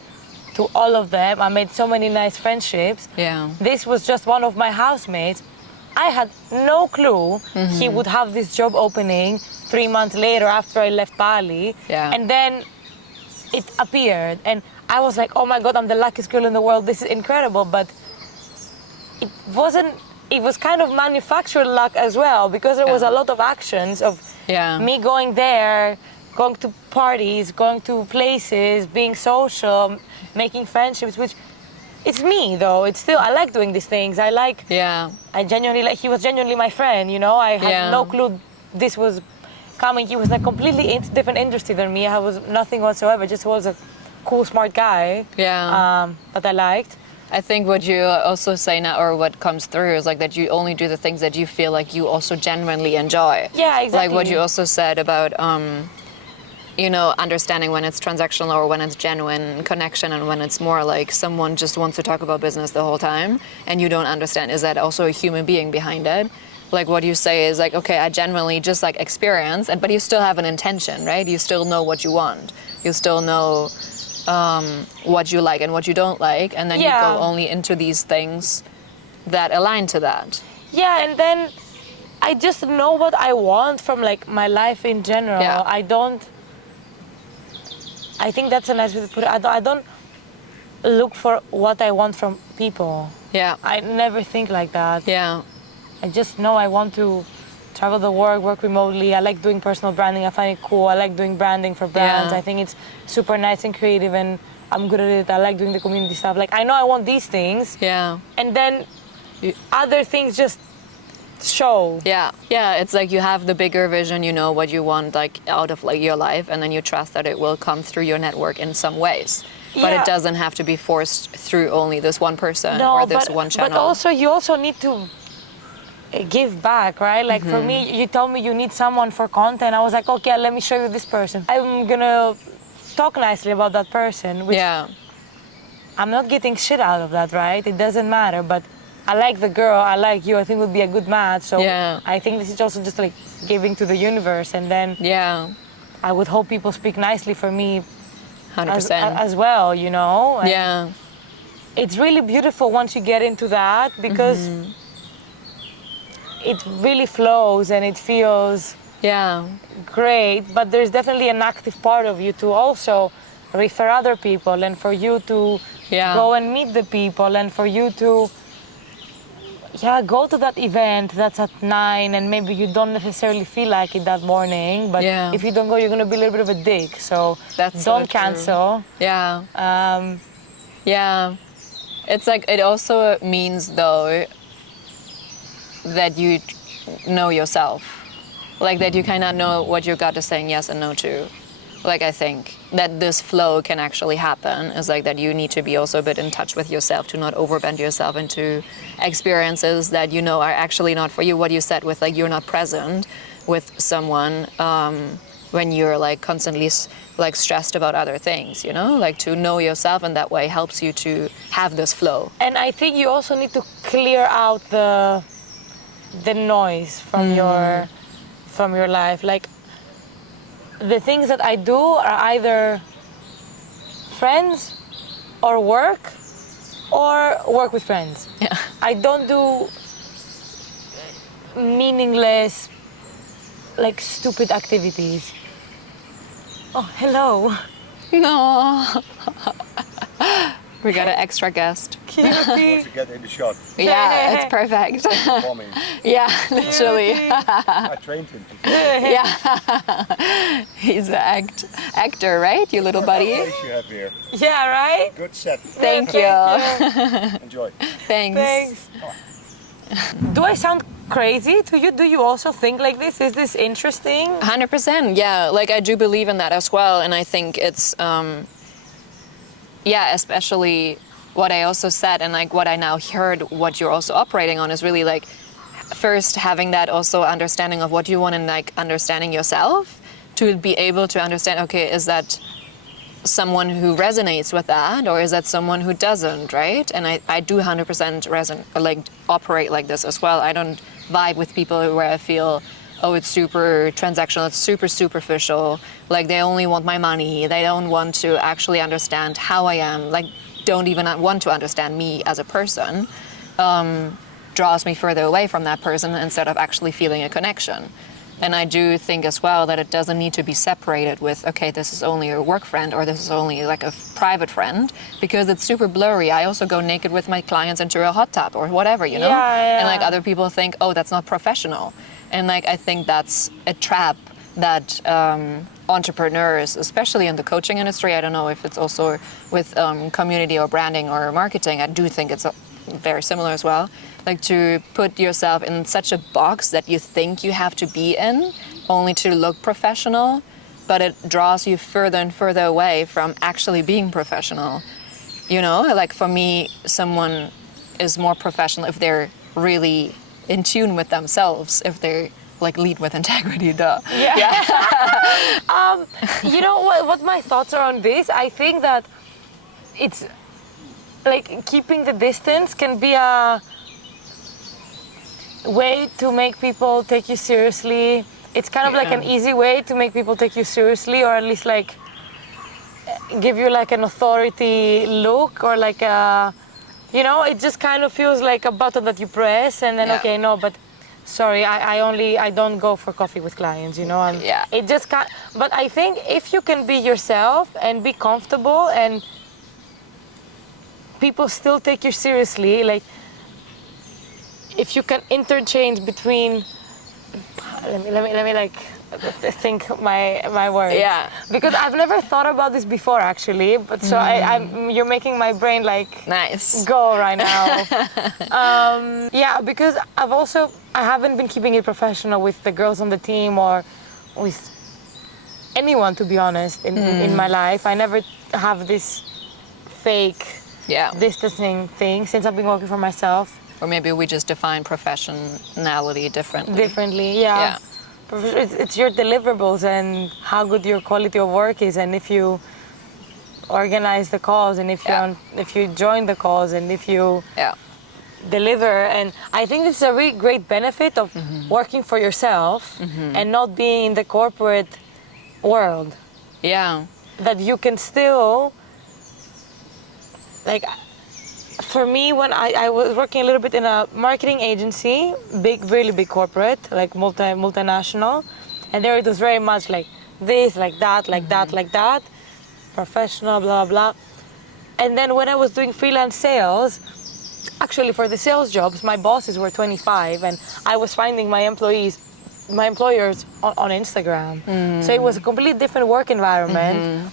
to all of them. I made so many nice friendships. Yeah. This was just one of my housemates. I had no clue he would have this job opening 3 months later after I left Bali. Yeah. And then it appeared. And I was like, oh my God, I'm the luckiest girl in the world. This is incredible. But it was kind of manufactured luck as well, because there was a lot of actions of me going there, going to parties, going to places, being social, making friendships, which it's me though. It's still, I like doing these things. I genuinely he was genuinely my friend, you know. I had no clue this was coming. He was in a completely different industry than me. I was nothing whatsoever, just was a cool, smart guy. That I liked. I think what you also say now, or what comes through, is like that you only do the things that you feel like you also genuinely enjoy. Yeah, exactly. Like what you also said about you know, understanding when it's transactional or when it's genuine connection, and when it's more like someone just wants to talk about business the whole time and you don't understand, is that also a human being behind it? Like what you say is like, okay, I genuinely just like experience, but you still have an intention, right? You still know what you want. You still know what you like and what you don't like, and then you go only into these things that align to that. Yeah, and then I just know what I want from like my life in general. Yeah. I think that's a nice way to put it. I don't look for what I want from people. Yeah. I never think like that. Yeah. I just know I want to travel the world, work remotely. I like doing personal branding. I find it cool. I like doing branding for brands. Yeah. I think it's super nice and creative, and I'm good at it. I like doing the community stuff. Like, I know I want these things. Yeah. And then other things just show. Yeah. Yeah, it's like you have the bigger vision, you know what you want like out of like your life, and then you trust that it will come through your network in some ways. But it doesn't have to be forced through only this one person or this one channel. But also you also need to give back, right? Like for me, you told me you need someone for content. I was like, okay, let me show you this person. I'm gonna talk nicely about that person, which I'm not getting shit out of that, right? It doesn't matter, but I like the girl, I like you, I think it would be a good match. So I think this is also just like giving to the universe, and then I would hope people speak nicely for me 100%. As well, you know? And it's really beautiful once you get into that, because it really flows and it feels great, but there's definitely an active part of you to also refer other people, and for you to go and meet the people, and for you to go to that event that's at 9 and maybe you don't necessarily feel like it that morning, but if you don't go, you're going to be a little bit of a dick, so don't cancel. It's like, it also means though that you know yourself, like that you kind of know what your gut is saying yes and no to. Like, I think that this flow can actually happen, is like that you need to be also a bit in touch with yourself to not overbend yourself into experiences that you know are actually not for you. What you said with like, you're not present with someone when you're like constantly like stressed about other things, you know, like to know yourself in that way helps you to have this flow. And I think you also need to clear out the noise from your life. Like, the things that I do are either friends or work with friends. I don't do meaningless, like, stupid activities. Oh, hello. No. We got an extra guest. Cutie. To get in the shot. Yeah, it's perfect. Performing. Yeah, literally. I trained him. He's an actor, right? You little buddy. What face you have here. Yeah, right? Good set. Thank you. Enjoy. Thanks. Do I sound crazy to you? Do you also think like this? Is this interesting? 100%. Yeah, like I do believe in that as well, and I think it's especially what I also said, and like what I now heard, what you're also operating on is really like first having that also understanding of what you want, and like understanding yourself to be able to understand, okay, is that someone who resonates with that, or is that someone who doesn't, right? And I do 100% operate like this as well. I don't vibe with people where I feel, oh, it's super transactional, it's super superficial, like they only want my money, they don't want to actually understand how I am, like don't even want to understand me as a person, draws me further away from that person instead of actually feeling a connection. And I do think as well that it doesn't need to be separated with, okay, this is only a work friend or this is only like a private friend, because it's super blurry. I also go naked with my clients into a hot tub or whatever, you know? And like other people think, oh, that's not professional. And like, I think that's a trap that entrepreneurs, especially in the coaching industry, I don't know if it's also with community or branding or marketing, I do think it's very similar as well, like to put yourself in such a box that you think you have to be in only to look professional, but it draws you further and further away from actually being professional. You know, like for me, someone is more professional if they're really in tune with themselves, if they're like lead with integrity, duh. Yeah. You know what my thoughts are on this? I think that it's like keeping the distance can be a way to make people take you seriously. It's kind of like an easy way to make people take you seriously, or at least like give you like an authority look, or like a, you know, it just kind of feels like a button that you press and then okay, no, but sorry, I don't go for coffee with clients, you know. It just can't. But I think if you can be yourself and be comfortable, and people still take you seriously, like if you can interchange between, let me like think my words. Yeah. Because I've never thought about this before actually, but so you're making my brain like nice go right now. Yeah, because I haven't been keeping it professional with the girls on the team or with anyone, to be honest, in my life. I never have this fake distancing thing since I've been working for myself. Or maybe we just define professionality differently. Yeah. It's your deliverables and how good your quality of work is, and if you organize the calls, and if you join the calls, and if you deliver. And I think this is a really great benefit of working for yourself and not being in the corporate world. Yeah. That you can still, like, for me, when I was working a little bit in a marketing agency, really big corporate, like multinational, and there it was very much like this, like that, like that, like that, professional, blah, blah. And then when I was doing freelance sales, actually for the sales jobs, my bosses were 25, and I was finding my employers on Instagram. So it was a completely different work environment.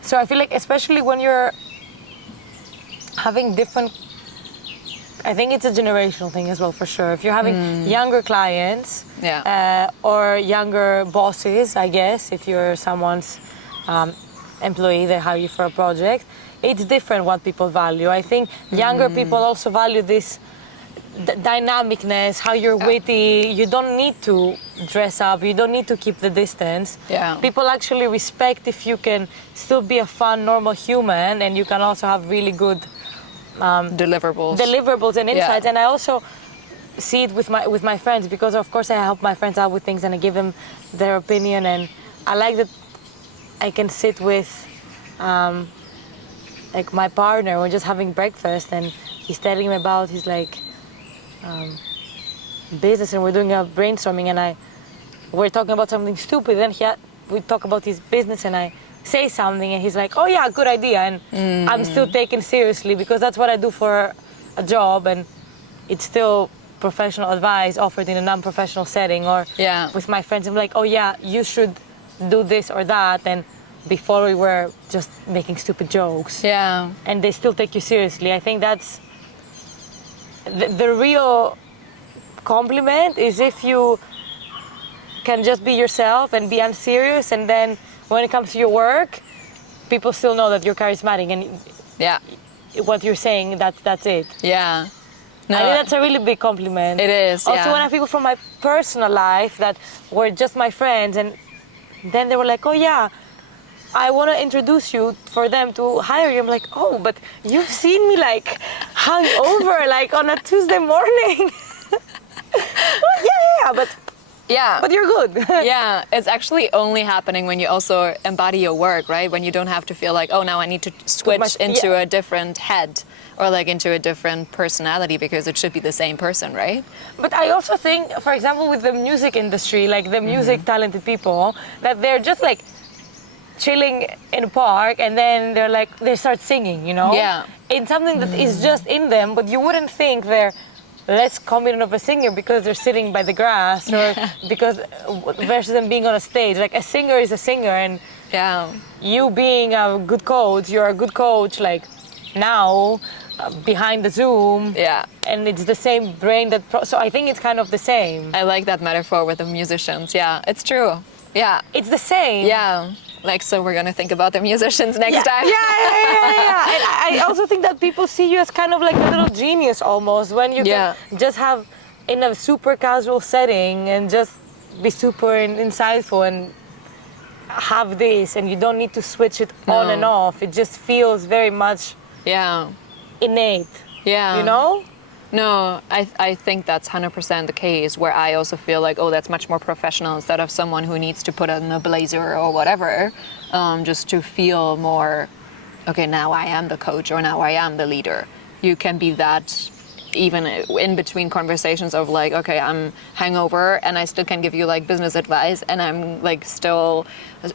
So I feel like, especially when you're having different, I think it's a generational thing as well, for sure. If you're having younger clients or younger bosses, I guess, if you're someone's employee, they hire you for a project, it's different what people value. I think younger people also value this dynamicness, how you're witty, you don't need to dress up, you don't need to keep the distance. People actually respect if you can still be a fun, normal human, and you can also have really good deliverables and insights. And I also see it with my friends, because of course I help my friends out with things and I give them their opinion, and I like that I can sit with like my partner, we're just having breakfast and he's telling me about his like business, and we're doing a brainstorming, and we're talking about something stupid, and we talk about his business, and I say something and he's like, oh yeah, good idea, and I'm still taken seriously because that's what I do for a job, and it's still professional advice offered in a non-professional setting. Or with my friends, I'm like, oh yeah, you should do this or that, and before we were just making stupid jokes, and they still take you seriously. I think that's the real compliment, is if you can just be yourself and be unserious, and then when it comes to your work, people still know that you're charismatic, and what you're saying, that's it. No, I think that's a really big compliment. It is. Also, when I have people from my personal life that were just my friends, and then they were like, oh yeah, I want to introduce you for them to hire you. I'm like, oh, but you've seen me like hungover, like on a Tuesday morning. But you're good. It's actually only happening when you also embody your work, right? When you don't have to feel like, oh, now I need to switch into a different head or like into a different personality, because it should be the same person, right? But I also think, for example, with the music industry, like the music talented people, that they're just like chilling in a park, and then they start singing, you know? It's something that is just in them, but you wouldn't think they're less competent of a singer because they're sitting by the grass, or because versus them being on a stage. Like, a singer is a singer, and you being a good coach, you're a good coach, like now behind the Zoom, and it's the same brain that. So I think it's kind of the same. I like that metaphor with the musicians. It's true. It's the same. Like, so we're gonna think about the musicians next time. And I also think that people see you as kind of like a little genius almost, when you can just have in a super casual setting and just be super insightful and have this, and you don't need to switch it on and off. It just feels very much innate. Yeah. You know? No, I think that's 100% the case, where I also feel like, oh, that's much more professional instead of someone who needs to put on a blazer or whatever, just to feel more, okay, now I am the coach or now I am the leader. You can be that even in between conversations of like, okay, I'm hangover and I still can give you like business advice and I'm like still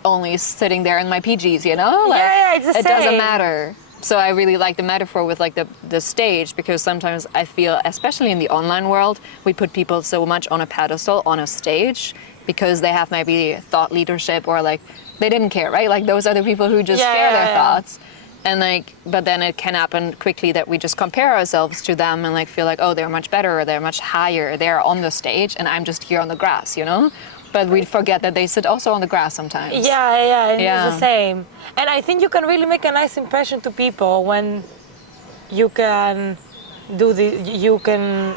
only sitting there in my PJs, you know? Like, it's the same. It doesn't matter. So I really like the metaphor with like the stage, because sometimes I feel, especially in the online world, we put people so much on a pedestal, on a stage, because they have maybe thought leadership or like they didn't care, right? Like those are the people who just share their thoughts. And like, but then it can happen quickly that we just compare ourselves to them and like feel like, oh, they're much better or they're much higher. They're on the stage and I'm just here on the grass, you know? But we forget that they sit also on the grass sometimes. It's the same. And I think you can really make a nice impression to people when you can you can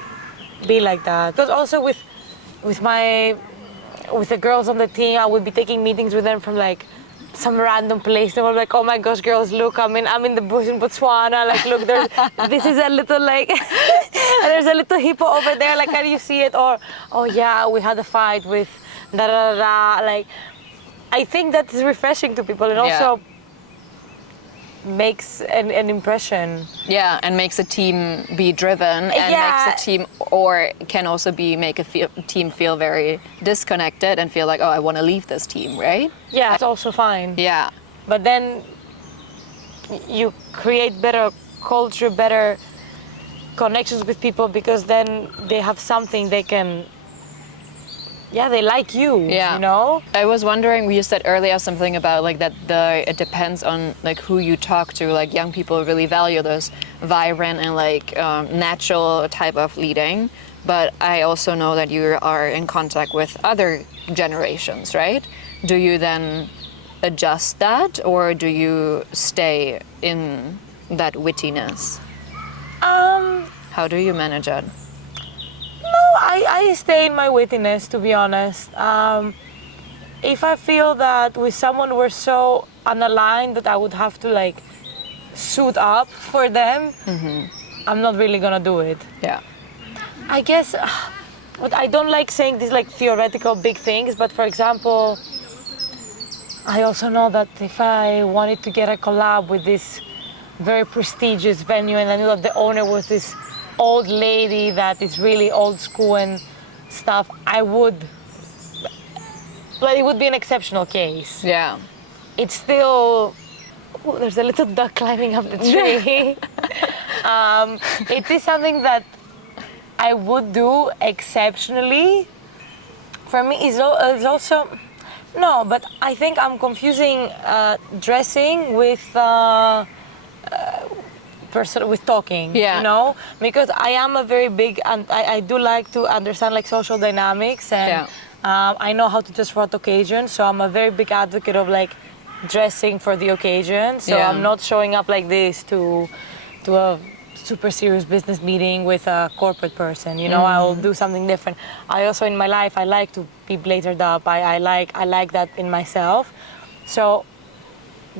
be like that. Because also with the girls on the team, I would be taking meetings with them from like some random place. They were like, oh my gosh, girls, look, I'm in the bush in Botswana. Like, look, this is a little like, and there's a little hippo over there. Like, can you see it? Or, oh yeah, we had a fight with da da da. Like, I think that is refreshing to people and also makes an impression. Yeah, and makes a team be driven and makes a team, or can also make a team feel very disconnected and feel like, oh, I want to leave this team, right? Yeah, it's also fine. Yeah. But then you create better culture, better connections with people, because then they have something they can... Yeah, they like you, you know? I was wondering, you said earlier something about like that it depends on like who you talk to. Like young people really value this vibrant and like natural type of leading. But I also know that you are in contact with other generations, right? Do you then adjust that, or do you stay in that wittiness? How do you manage it? I stay in my wittiness, to be honest. If I feel that with someone we're so unaligned that I would have to like suit up for them, I'm not really gonna do it. Yeah. I guess, but I don't like saying these like theoretical big things, but for example, I also know that if I wanted to get a collab with this very prestigious venue and I knew that the owner was this old lady that is really old school and stuff, I would, but it would be an exceptional case. Yeah. It's still, there's a little duck climbing up the tree. It is something that I would do exceptionally. For me, it's also, no, but I think I'm confusing dressing with with talking, you know, because I am a very big, and I do like to understand like social dynamics, and I know how to dress for that occasion, so I'm a very big advocate of like dressing for the occasion, so I'm not showing up like this to a super serious business meeting with a corporate person, you know. I'll do something different. I also in my life, I like to be blazered up, I like that in myself, so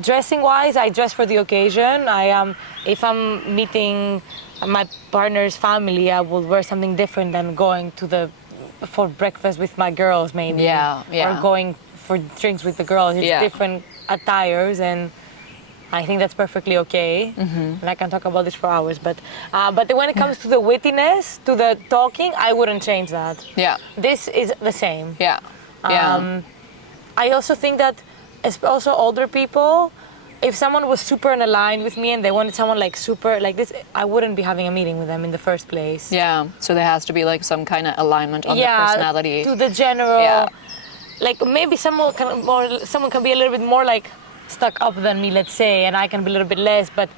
dressing wise, I dress for the occasion. If I'm meeting my partner's family, I will wear something different than going for breakfast with my girls, maybe. Or going for drinks with the girls. It's different attires, and I think that's perfectly okay. And I can talk about this for hours, but when it comes to the wittiness, to the talking, I wouldn't change that. Yeah. This is the same. Yeah. I also think that also older people, if someone was super unaligned with me and they wanted someone like super like this, I wouldn't be having a meeting with them in the first place. Yeah, so there has to be like some kind of alignment on the personality. To the general, like maybe someone can be a little bit more like stuck up than me, let's say, and I can be a little bit less, but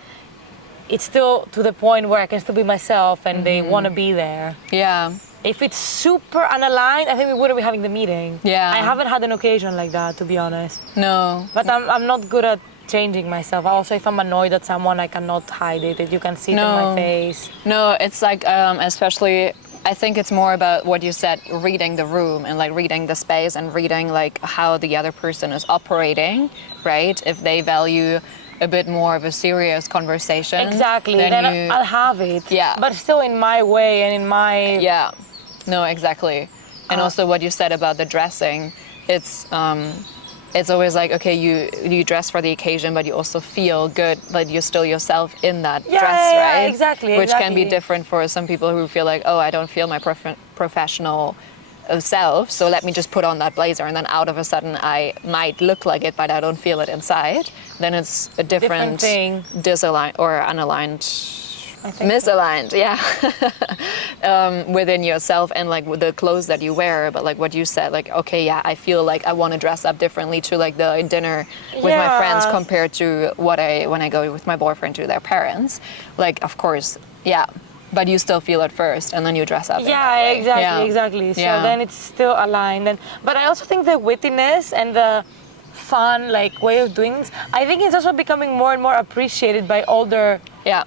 it's still to the point where I can still be myself and they want to be there. Yeah. If it's super unaligned, I think we wouldn't be having the meeting. Yeah. I haven't had an occasion like that, to be honest. No. But I'm not good at changing myself. Also, if I'm annoyed at someone, I cannot hide it. You can see it in my face. No, it's like, especially I think it's more about what you said, reading the room and like reading the space and reading like how the other person is operating, right? If they value a bit more of a serious conversation. Exactly, then I'll have it. Yeah. But still in my way and in my... Yeah, no, exactly. And also what you said about the dressing, it's always like, okay, you dress for the occasion, but you also feel good, like you're still yourself in that dress, right? Yeah, exactly. Which can be different for some people who feel like, oh, I don't feel my professional self, so let me just put on that blazer, and then out of a sudden I might look like it, but I don't feel it inside. Then it's a different thing. Disaligned or unaligned. Misaligned, so. Yeah. Within yourself and like with the clothes that you wear, but like what you said, like, okay, yeah, I feel like I want to dress up differently to like the dinner with my friends compared to when I go with my boyfriend to their parents. Like, of course, yeah, but you still feel it first and then you dress up. Yeah, exactly. So then it's still aligned. But I also think the wittiness and the fun like way of doing this, I think it's also becoming more and more appreciated by older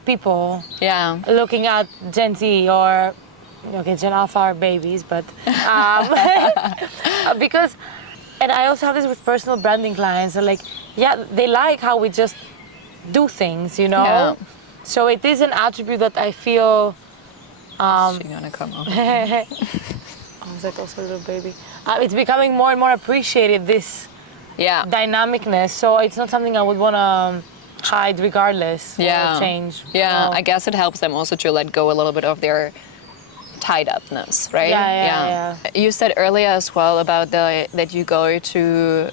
people. Yeah. Looking at Gen Z or Gen Alpha are babies, but because, and I also have this with personal branding clients. So like, they like how we just do things, Yeah. So it is an attribute that I feel. Is she gonna come over? Was that also a little baby? It's becoming more and more appreciated, this dynamicness. So it's not something I would want to hide regardless or change. Yeah, I guess it helps them also to let go a little bit of their tied-upness, right? Yeah. You said earlier as well about that you go to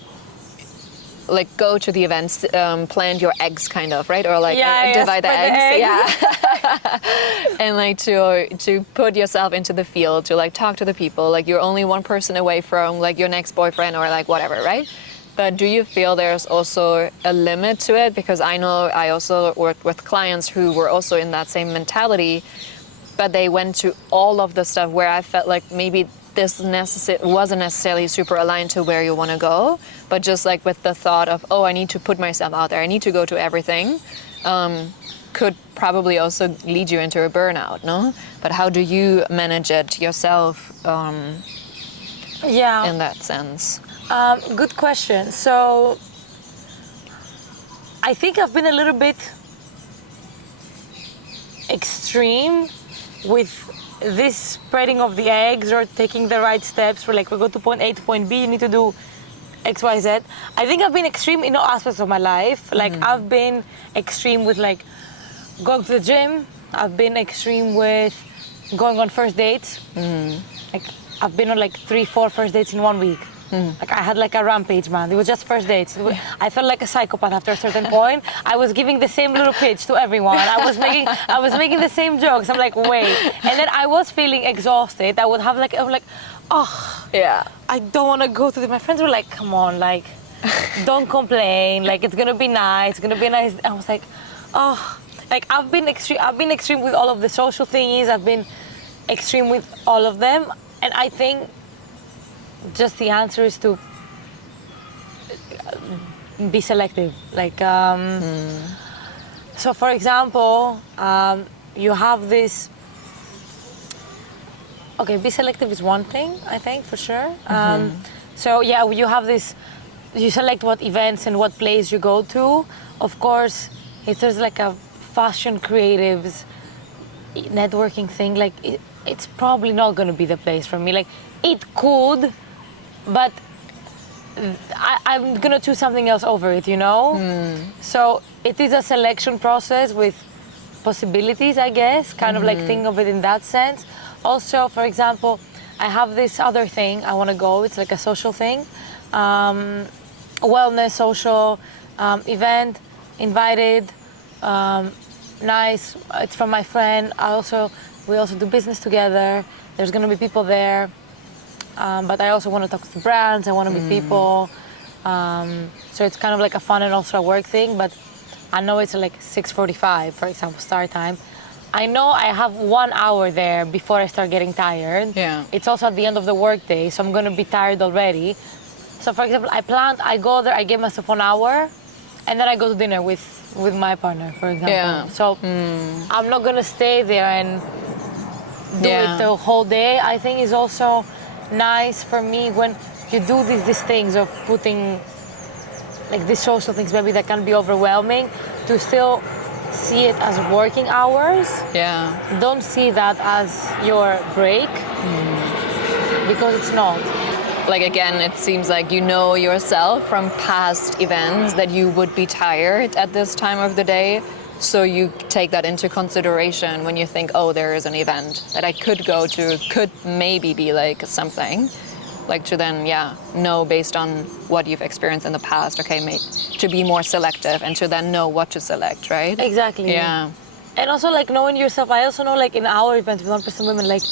the events, plant your eggs kind of, right? Or like divide the eggs. And like to put yourself into the field, to like talk to the people, like you're only one person away from like your next boyfriend or like whatever, right? But do you feel there's also a limit to it? Because I know I also worked with clients who were also in that same mentality, but they went to all of the stuff where I felt like maybe this wasn't necessarily super aligned to where you want to go, but just like with the thought of, oh, I need to put myself out there, I need to go to everything, could probably also lead you into a burnout, no? But how do you manage it yourself in that sense? Good question. So I think I've been a little bit extreme with this spreading of the eggs or taking the right steps for like we go to point A to point B, you need to do X, Y, Z. I think I've been extreme in all aspects of my life. Like I've been extreme with like going to the gym. I've been extreme with going on first dates. Like I've been on like 3-4 first dates in 1 week. Like I had like a rampage, man. It was just first dates. I felt like a psychopath after a certain point. I was giving the same little pitch to everyone. I was making the same jokes. I'm like, wait. And then I was feeling exhausted. I was like, I don't want to go to this. My friends were like, come on, like, don't complain. Like it's gonna be nice. It's gonna be nice. I was like, like I've been extreme with all of the social thingies. I've been extreme with all of them, and I think just the answer is to be selective. Like, so for example, you have this. Okay, be selective is one thing, I think, for sure. So yeah, you have this. You select what events and what place you go to. Of course, if there's like a fashion creatives networking thing, like it's probably not going to be the place for me. Like it could. But I'm gonna choose something else over it, So it is a selection process with possibilities, I guess, kind of like think of it in that sense. Also, for example, I have this other thing I want to go. It's like a social thing, a wellness social event, invited, nice. It's from my friend. We also do business together. There's gonna be people there. But I also want to talk to brands, I want to meet people. So it's kind of like a fun and also a work thing, but I know it's like 6:45, for example, start time. I know I have 1 hour there before I start getting tired. Yeah. It's also at the end of the work day, so I'm going to be tired already. So for example, I go there, I give myself 1 hour, and then I go to dinner with my partner, for example. Yeah. So I'm not going to stay there and do it the whole day. I think is also nice for me when you do these things of putting like these social things maybe that can be overwhelming, to still see it as working hours. Yeah. Don't see that as your break, because it's not. Like again, it seems like you know yourself from past events that you would be tired at this time of the day. So you take that into consideration when you think, oh, there is an event that I could go to, could maybe be like something. Like to then, know based on what you've experienced in the past, okay, to be more selective and to then know what to select, right? Exactly. Yeah. And also like knowing yourself, I also know like in our events with 1% Women, like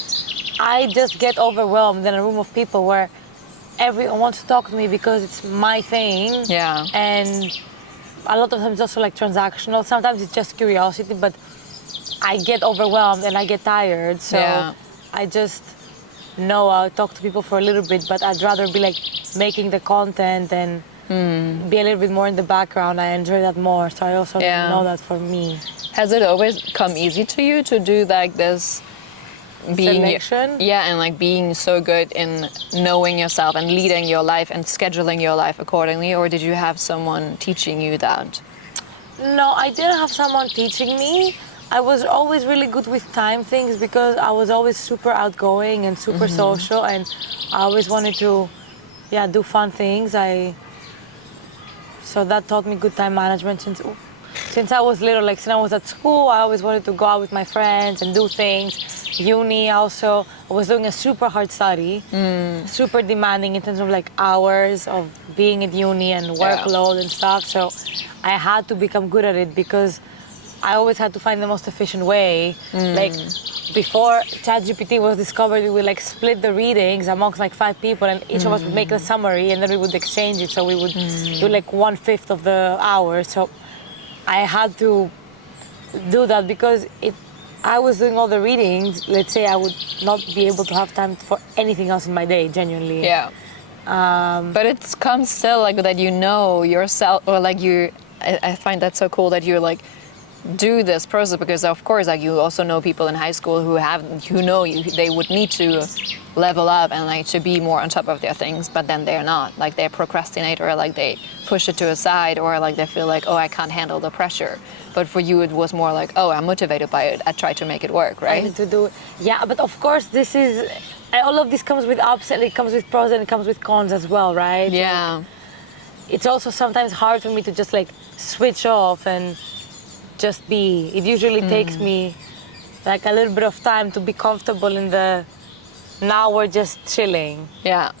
I just get overwhelmed in a room of people where everyone wants to talk to me because it's my thing. Yeah. And a lot of times it's also like transactional. Sometimes it's just curiosity, but I get overwhelmed and I get tired. So I just know I'll talk to people for a little bit, but I'd rather be like making the content and be a little bit more in the background. I enjoy that more. So I also know that for me. Has it always come easy to you to do like this selection? And like being so good in knowing yourself and leading your life and scheduling your life accordingly, or did you have someone teaching you that? No, I didn't have someone teaching me. I was always really good with time things because I was always super outgoing and super social, and I always wanted to do fun things. So that taught me good time management since I was little. Like since I was at school, I always wanted to go out with my friends and do things. Uni also, I was doing a super hard study, super demanding in terms of like hours of being at uni and workload and stuff. So I had to become good at it because I always had to find the most efficient way. Like before ChatGPT was discovered, we would like split the readings amongst like 5 people, and each of us would make a summary, and then we would exchange it. So we would do like 1/5 of the hour. So I had to do that because if I was doing all the readings, let's say I would not be able to have time for anything else in my day, genuinely. Yeah. But it comes still like that, you know yourself, or like I find that so cool that you're like, do this process, because of course like you also know people in high school who know they would need to level up and like to be more on top of their things, but then they're not, like they procrastinate, or like they push it to a side, or like they feel like, oh, I can't handle the pressure. But for you it was more like, oh, I'm motivated by it, I try to make it work, right? I need to do it. Yeah, but of course this is all of this comes with ups and it comes with pros and it comes with cons as well, right? Yeah. Like, it's also sometimes hard for me to just like switch off and just be. It usually takes me like a little bit of time to be comfortable in the now we're just chilling. Yeah.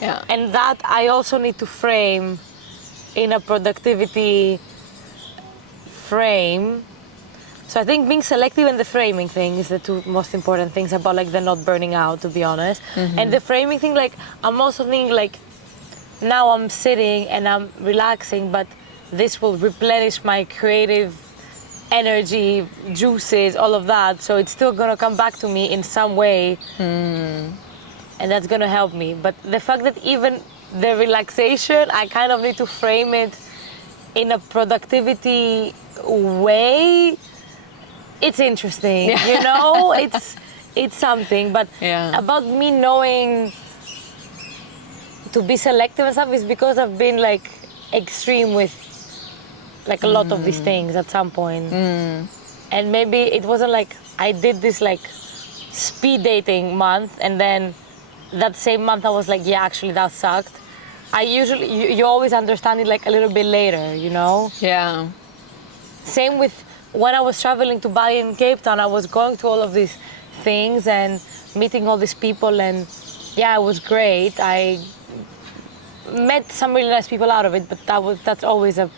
Yeah. And that I also need to frame in a productivity frame. So I think being selective and the framing thing is the two most important things about like the not burning out, to be honest. And the framing thing, like I'm also thinking like now I'm sitting and I'm relaxing, but this will replenish my creative energy, juices, all of that. So it's still gonna come back to me in some way, and that's gonna help me. But the fact that even the relaxation, I kind of need to frame it in a productivity way. It's interesting, you know. It's something. But about me knowing to be selective and stuff is because I've been like extreme with like a lot of these things at some point. And maybe it wasn't like I did this like speed dating month and then that same month I was like, yeah, actually that sucked. I usually, you always understand it like a little bit later, you know? Yeah. Same with when I was traveling to Bali and Cape Town, I was going to all of these things and meeting all these people, and yeah, it was great. I met some really nice people out of it, but that's always a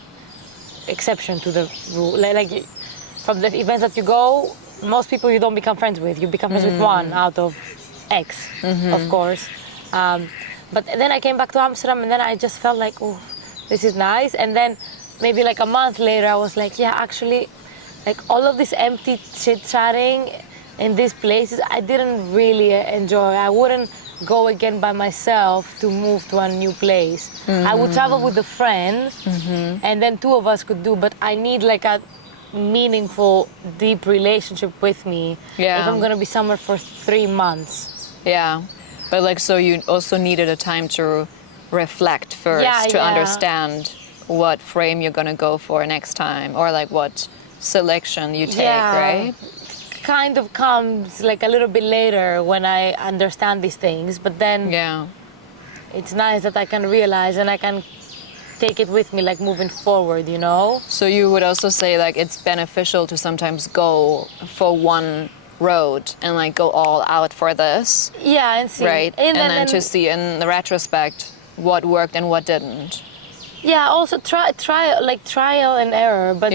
exception to the rule. Like from the events that you go, most people you don't become friends with. You become friends with one out of X, of course. But then I came back to Amsterdam, and then I just felt like, oh, this is nice. And then maybe like a month later, I was like, yeah, actually, like all of this empty chit-chatting in these places, I didn't really enjoy. I wouldn't go again by myself to move to a new place. I would travel with a friend, and then two of us could do, but I need like a meaningful, deep relationship with me if I'm gonna be somewhere for 3 months. Yeah, but like, so you also needed a time to reflect first to understand what frame you're gonna go for next time, or like what selection you take, right? Kind of comes like a little bit later when I understand these things, but then it's nice that I can realize and I can take it with me, like moving forward, you know? So you would also say like it's beneficial to sometimes go for one road and like go all out for this. Yeah, and see. Right, and then to see in the retrospect what worked and what didn't. Yeah, also trial and error, but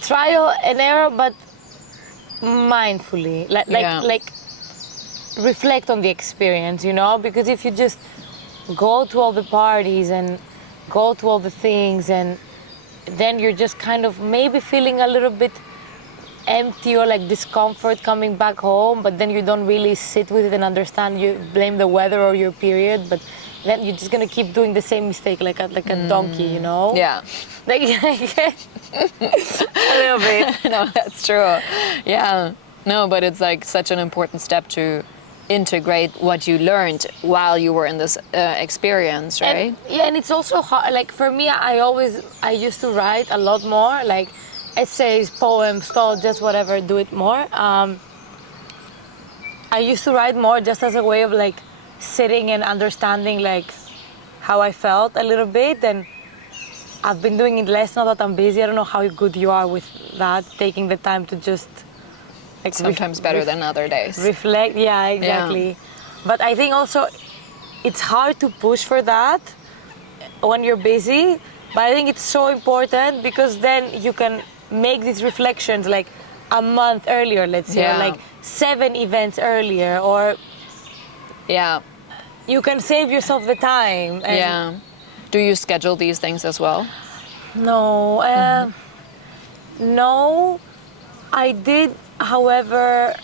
trial and error, but mindfully, like reflect on the experience, you know? Because if you just go to all the parties and go to all the things, and then you're just kind of maybe feeling a little bit empty or like discomfort coming back home, but then you don't really sit with it and understand. You blame the weather or your period, but then you're just gonna keep doing the same mistake like a donkey, you know? Yeah. Like a little bit. No, that's true. Yeah. No, but it's like such an important step to integrate what you learned while you were in this experience, right? And it's also hard. Like for me, I used to write a lot more, like essays, poems, thoughts, just whatever, do it more. I used to write more just as a way of like sitting and understanding like how I felt a little bit, and I've been doing it less now that I'm busy. I don't know how good you are with that, taking the time to just like sometimes better than other days. Reflect, yeah, exactly. Yeah. But I think also it's hard to push for that when you're busy, but I think it's so important because then you can make these reflections like a month earlier, let's say, or like 7 events earlier, or you can save yourself the time. And Do you schedule these things as well? No, no, I did. However,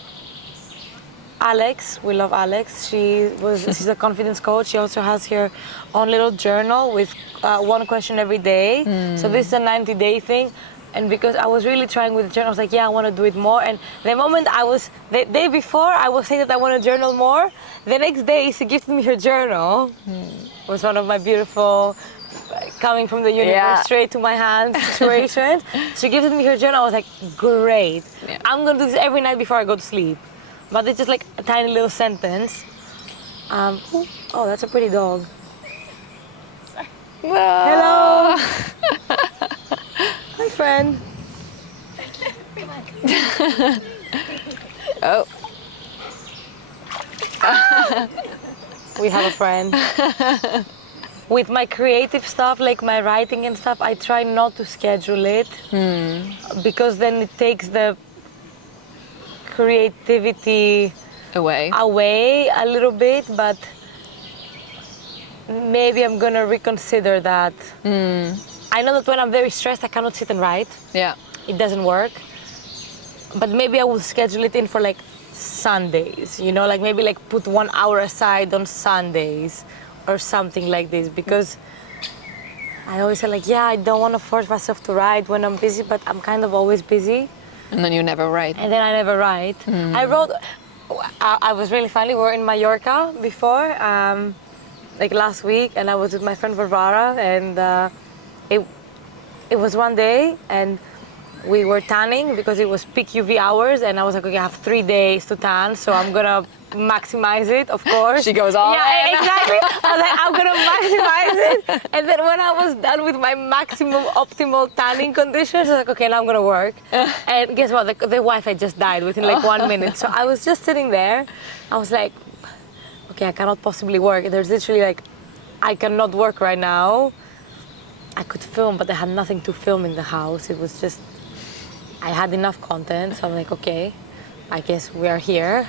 Alex, we love Alex. She's a confidence coach. She also has her own little journal with 1 question every day. So this is a 90-day thing. And because I was really trying with the journal, I was like, I want to do it more. And the moment the day before, I was saying that I want to journal more. The next day, she gifted me her journal. It was one of my beautiful, coming from the universe straight to my hands situations. She gifted me her journal. I was like, great. I'm going to do this every night before I go to sleep. But it's just like a tiny little sentence. Oh, that's a pretty dog. Hello. Hi, friend. Oh. We have a friend. With my creative stuff, like my writing and stuff, I try not to schedule it because then it takes the creativity away a little bit, but maybe I'm gonna reconsider that. I know that when I'm very stressed, I cannot sit and write. Yeah. It doesn't work. But maybe I will schedule it in for like Sundays, you know, like maybe like put 1 hour aside on Sundays or something like this, because I always say like, I don't want to force myself to write when I'm busy, but I'm kind of always busy. And then you never write. And then I never write. I wrote, I was really funny, we were in Mallorca before, like last week, and I was with my friend Varvara, and it was one day, and we were tanning because it was peak UV hours, and I was like, okay, I have 3 days to tan, so I'm gonna maximize it, of course. She goes all in. Exactly. I was like, I'm gonna maximize it. And then when I was done with my maximum optimal tanning conditions, I was like, okay, now I'm gonna work. And guess what? The Wi-Fi just died within like 1 minute. So I was just sitting there. I was like, okay, I cannot possibly work. There's literally like, I cannot work right now. I could film, but I had nothing to film in the house. It was just, I had enough content, so I'm like, okay, I guess we are here.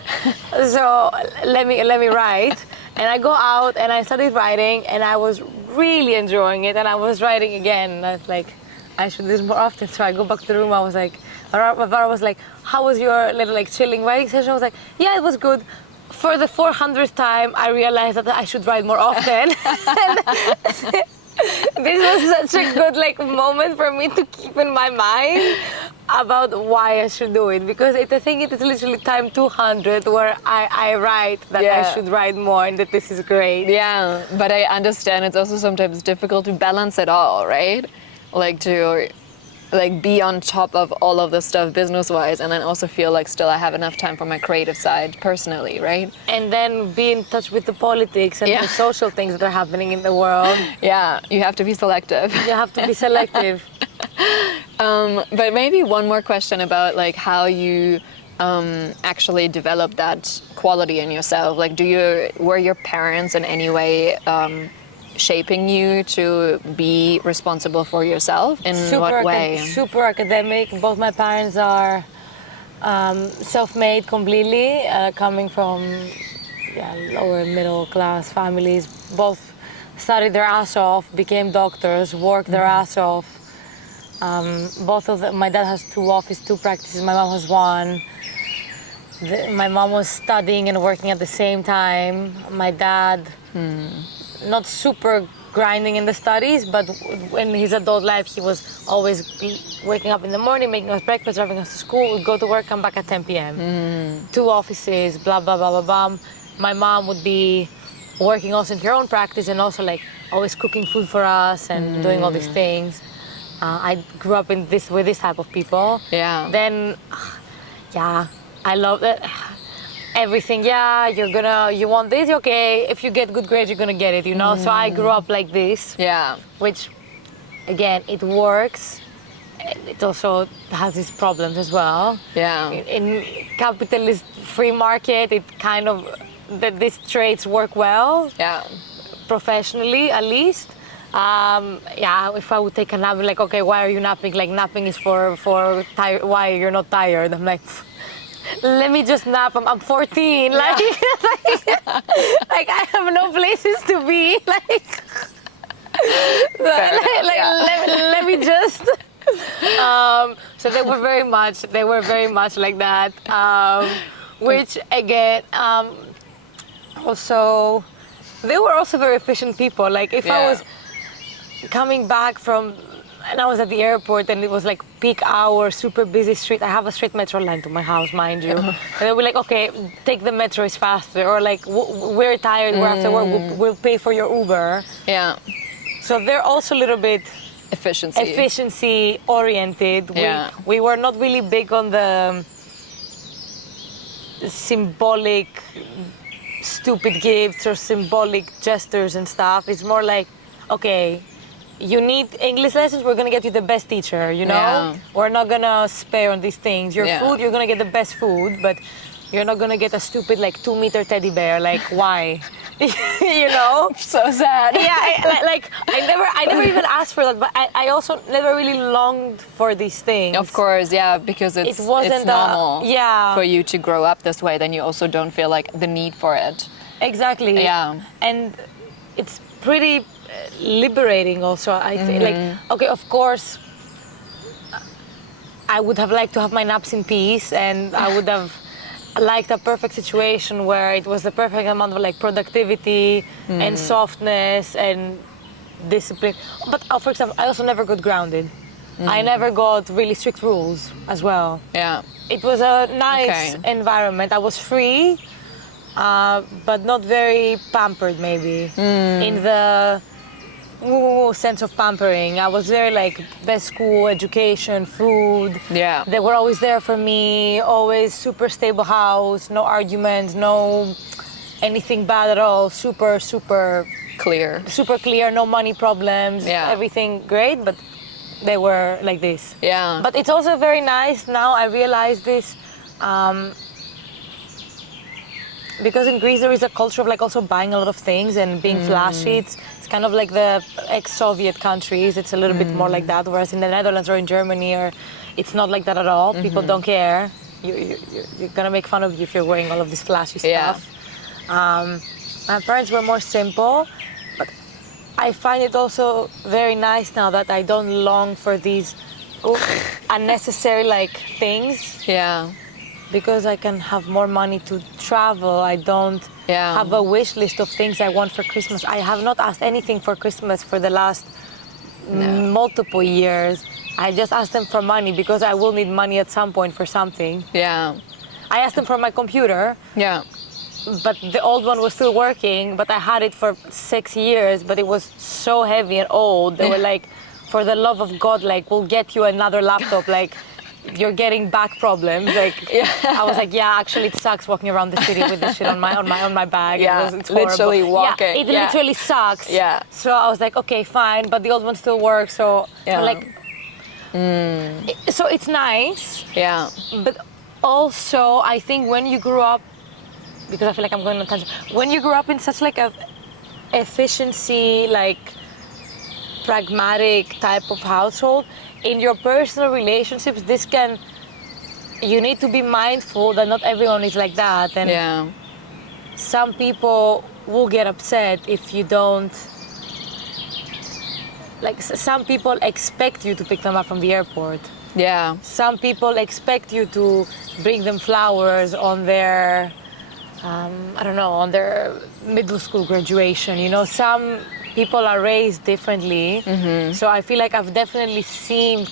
So let me write. And I go out and I started writing, and I was really enjoying it, and I was writing again. And I was like, I should do this more often. So I go back to the room. I was like, Vara was like, how was your little like chilling writing session? I was like, yeah, it was good. For the 400th time, I realized that I should write more often. This was such a good like moment for me to keep in my mind. about why I should do it, because I think it is literally time 200 where I write that I should write more and that this is great. Yeah, but I understand it's also sometimes difficult to balance it all, right? Like to be on top of all of the stuff business-wise, and then also feel like still I have enough time for my creative side personally, right? And then be in touch with the politics and the social things that are happening in the world. Yeah, you have to be selective. You have to be selective. But maybe one more question about like how you actually developed that quality in yourself. Like, were your parents in any way shaping you to be responsible for yourself? In what way? Super academic. Both my parents are self-made completely, coming from lower middle class families. Both studied their ass off, became doctors, worked their ass off. Both of them, my dad has 2 practices, my mom has 1. My mom was studying and working at the same time. My dad, not super grinding in the studies, but in his adult life, he was always waking up in the morning, making us breakfast, driving us to school, would go to work, come back at 10 p.m. 2 offices, blah, blah, blah, blah, blah. My mom would be working also in her own practice and also like always cooking food for us and doing all these things. I grew up with this type of people. Yeah. Then, I love that. Everything, you want this, okay. If you get good grades, you're gonna get it, you know? So I grew up like this. Yeah. Which, again, it works. It also has its problems as well. Yeah. In capitalist free market, it kind of, these traits work well. Yeah. Professionally, at least. If I would take a nap, like, okay, why are you napping? Like, napping is for why you're not tired. I'm like, let me just nap. I'm 14. Like, like I have no places to be. Like, let me just. So they were very much like that. Which again, also, they were also very efficient people. Like, if I was coming back from, and I was at the airport and it was like peak hour, super busy street. I have a straight metro line to my house, mind you. And they were like, okay, take the metro, it's faster. Or like, we're tired, we're after work, we'll pay for your Uber. Yeah. So they're also a little bit efficiency oriented. Yeah. We were not really big on the symbolic stupid gifts or symbolic gestures and stuff. It's more like, okay, you need English lessons, we're gonna get you the best teacher, you know? Yeah. We're not gonna spare on these things. Your food, you're gonna get the best food, but you're not gonna get a stupid like 2-meter teddy bear. Like, why? You know? So sad. Yeah, I never even asked for that, but I also never really longed for these things. Of course, yeah, because it's normal for you to grow up this way, then you also don't feel like the need for it. Exactly. Yeah. And it's pretty liberating also, I think. Like, okay, of course, I would have liked to have my naps in peace, and I would have liked a perfect situation where it was the perfect amount of like productivity and softness and discipline. But for example, I also never got grounded. I never got really strict rules as well. Yeah. It was a nice environment. I was free, but not very pampered maybe in the sense of pampering. I was very like best school, education, food. Yeah. They were always there for me, always super stable house, no arguments, no anything bad at all, super clear, no money problems, everything great, but they were like this. Yeah. But it's also very nice now, I realize this, because in Greece there is a culture of like also buying a lot of things and being flashy. It's kind of like the ex-Soviet countries. It's a little bit more like that, whereas in the Netherlands or in Germany, it's not like that at all. People don't care. You're gonna make fun of you if you're wearing all of this flashy stuff. My parents were more simple, but I find it also very nice now that I don't long for these unnecessary like things. Yeah. Because I can have more money to travel. I don't have a wish list of things I want for Christmas. I have not asked anything for Christmas for the last multiple years. I just asked them for money because I will need money at some point for something. Yeah. I asked them for my computer. Yeah. But the old one was still working, but I had it for 6 years, but it was so heavy and old. They were like, for the love of God, like, we'll get you another laptop, like, you're getting back problems. Like, I was like, yeah, actually it sucks walking around the city with this shit on my bag. Yeah, it's horrible. literally walking. Yeah, it literally sucks. Yeah. So I was like, okay, fine, but the old one still works, so like, so it's nice. Yeah. But also, I think when you grew up, because I feel like I'm going on a tangent. When you grew up in such like a efficiency, like pragmatic type of household, in your personal relationships, you need to be mindful that not everyone is like that. And some people will get upset if you don't, like some people expect you to pick them up from the airport. Yeah. Some people expect you to bring them flowers on their on their middle school graduation. You know, some people are raised differently. Mm-hmm. So I feel like I've definitely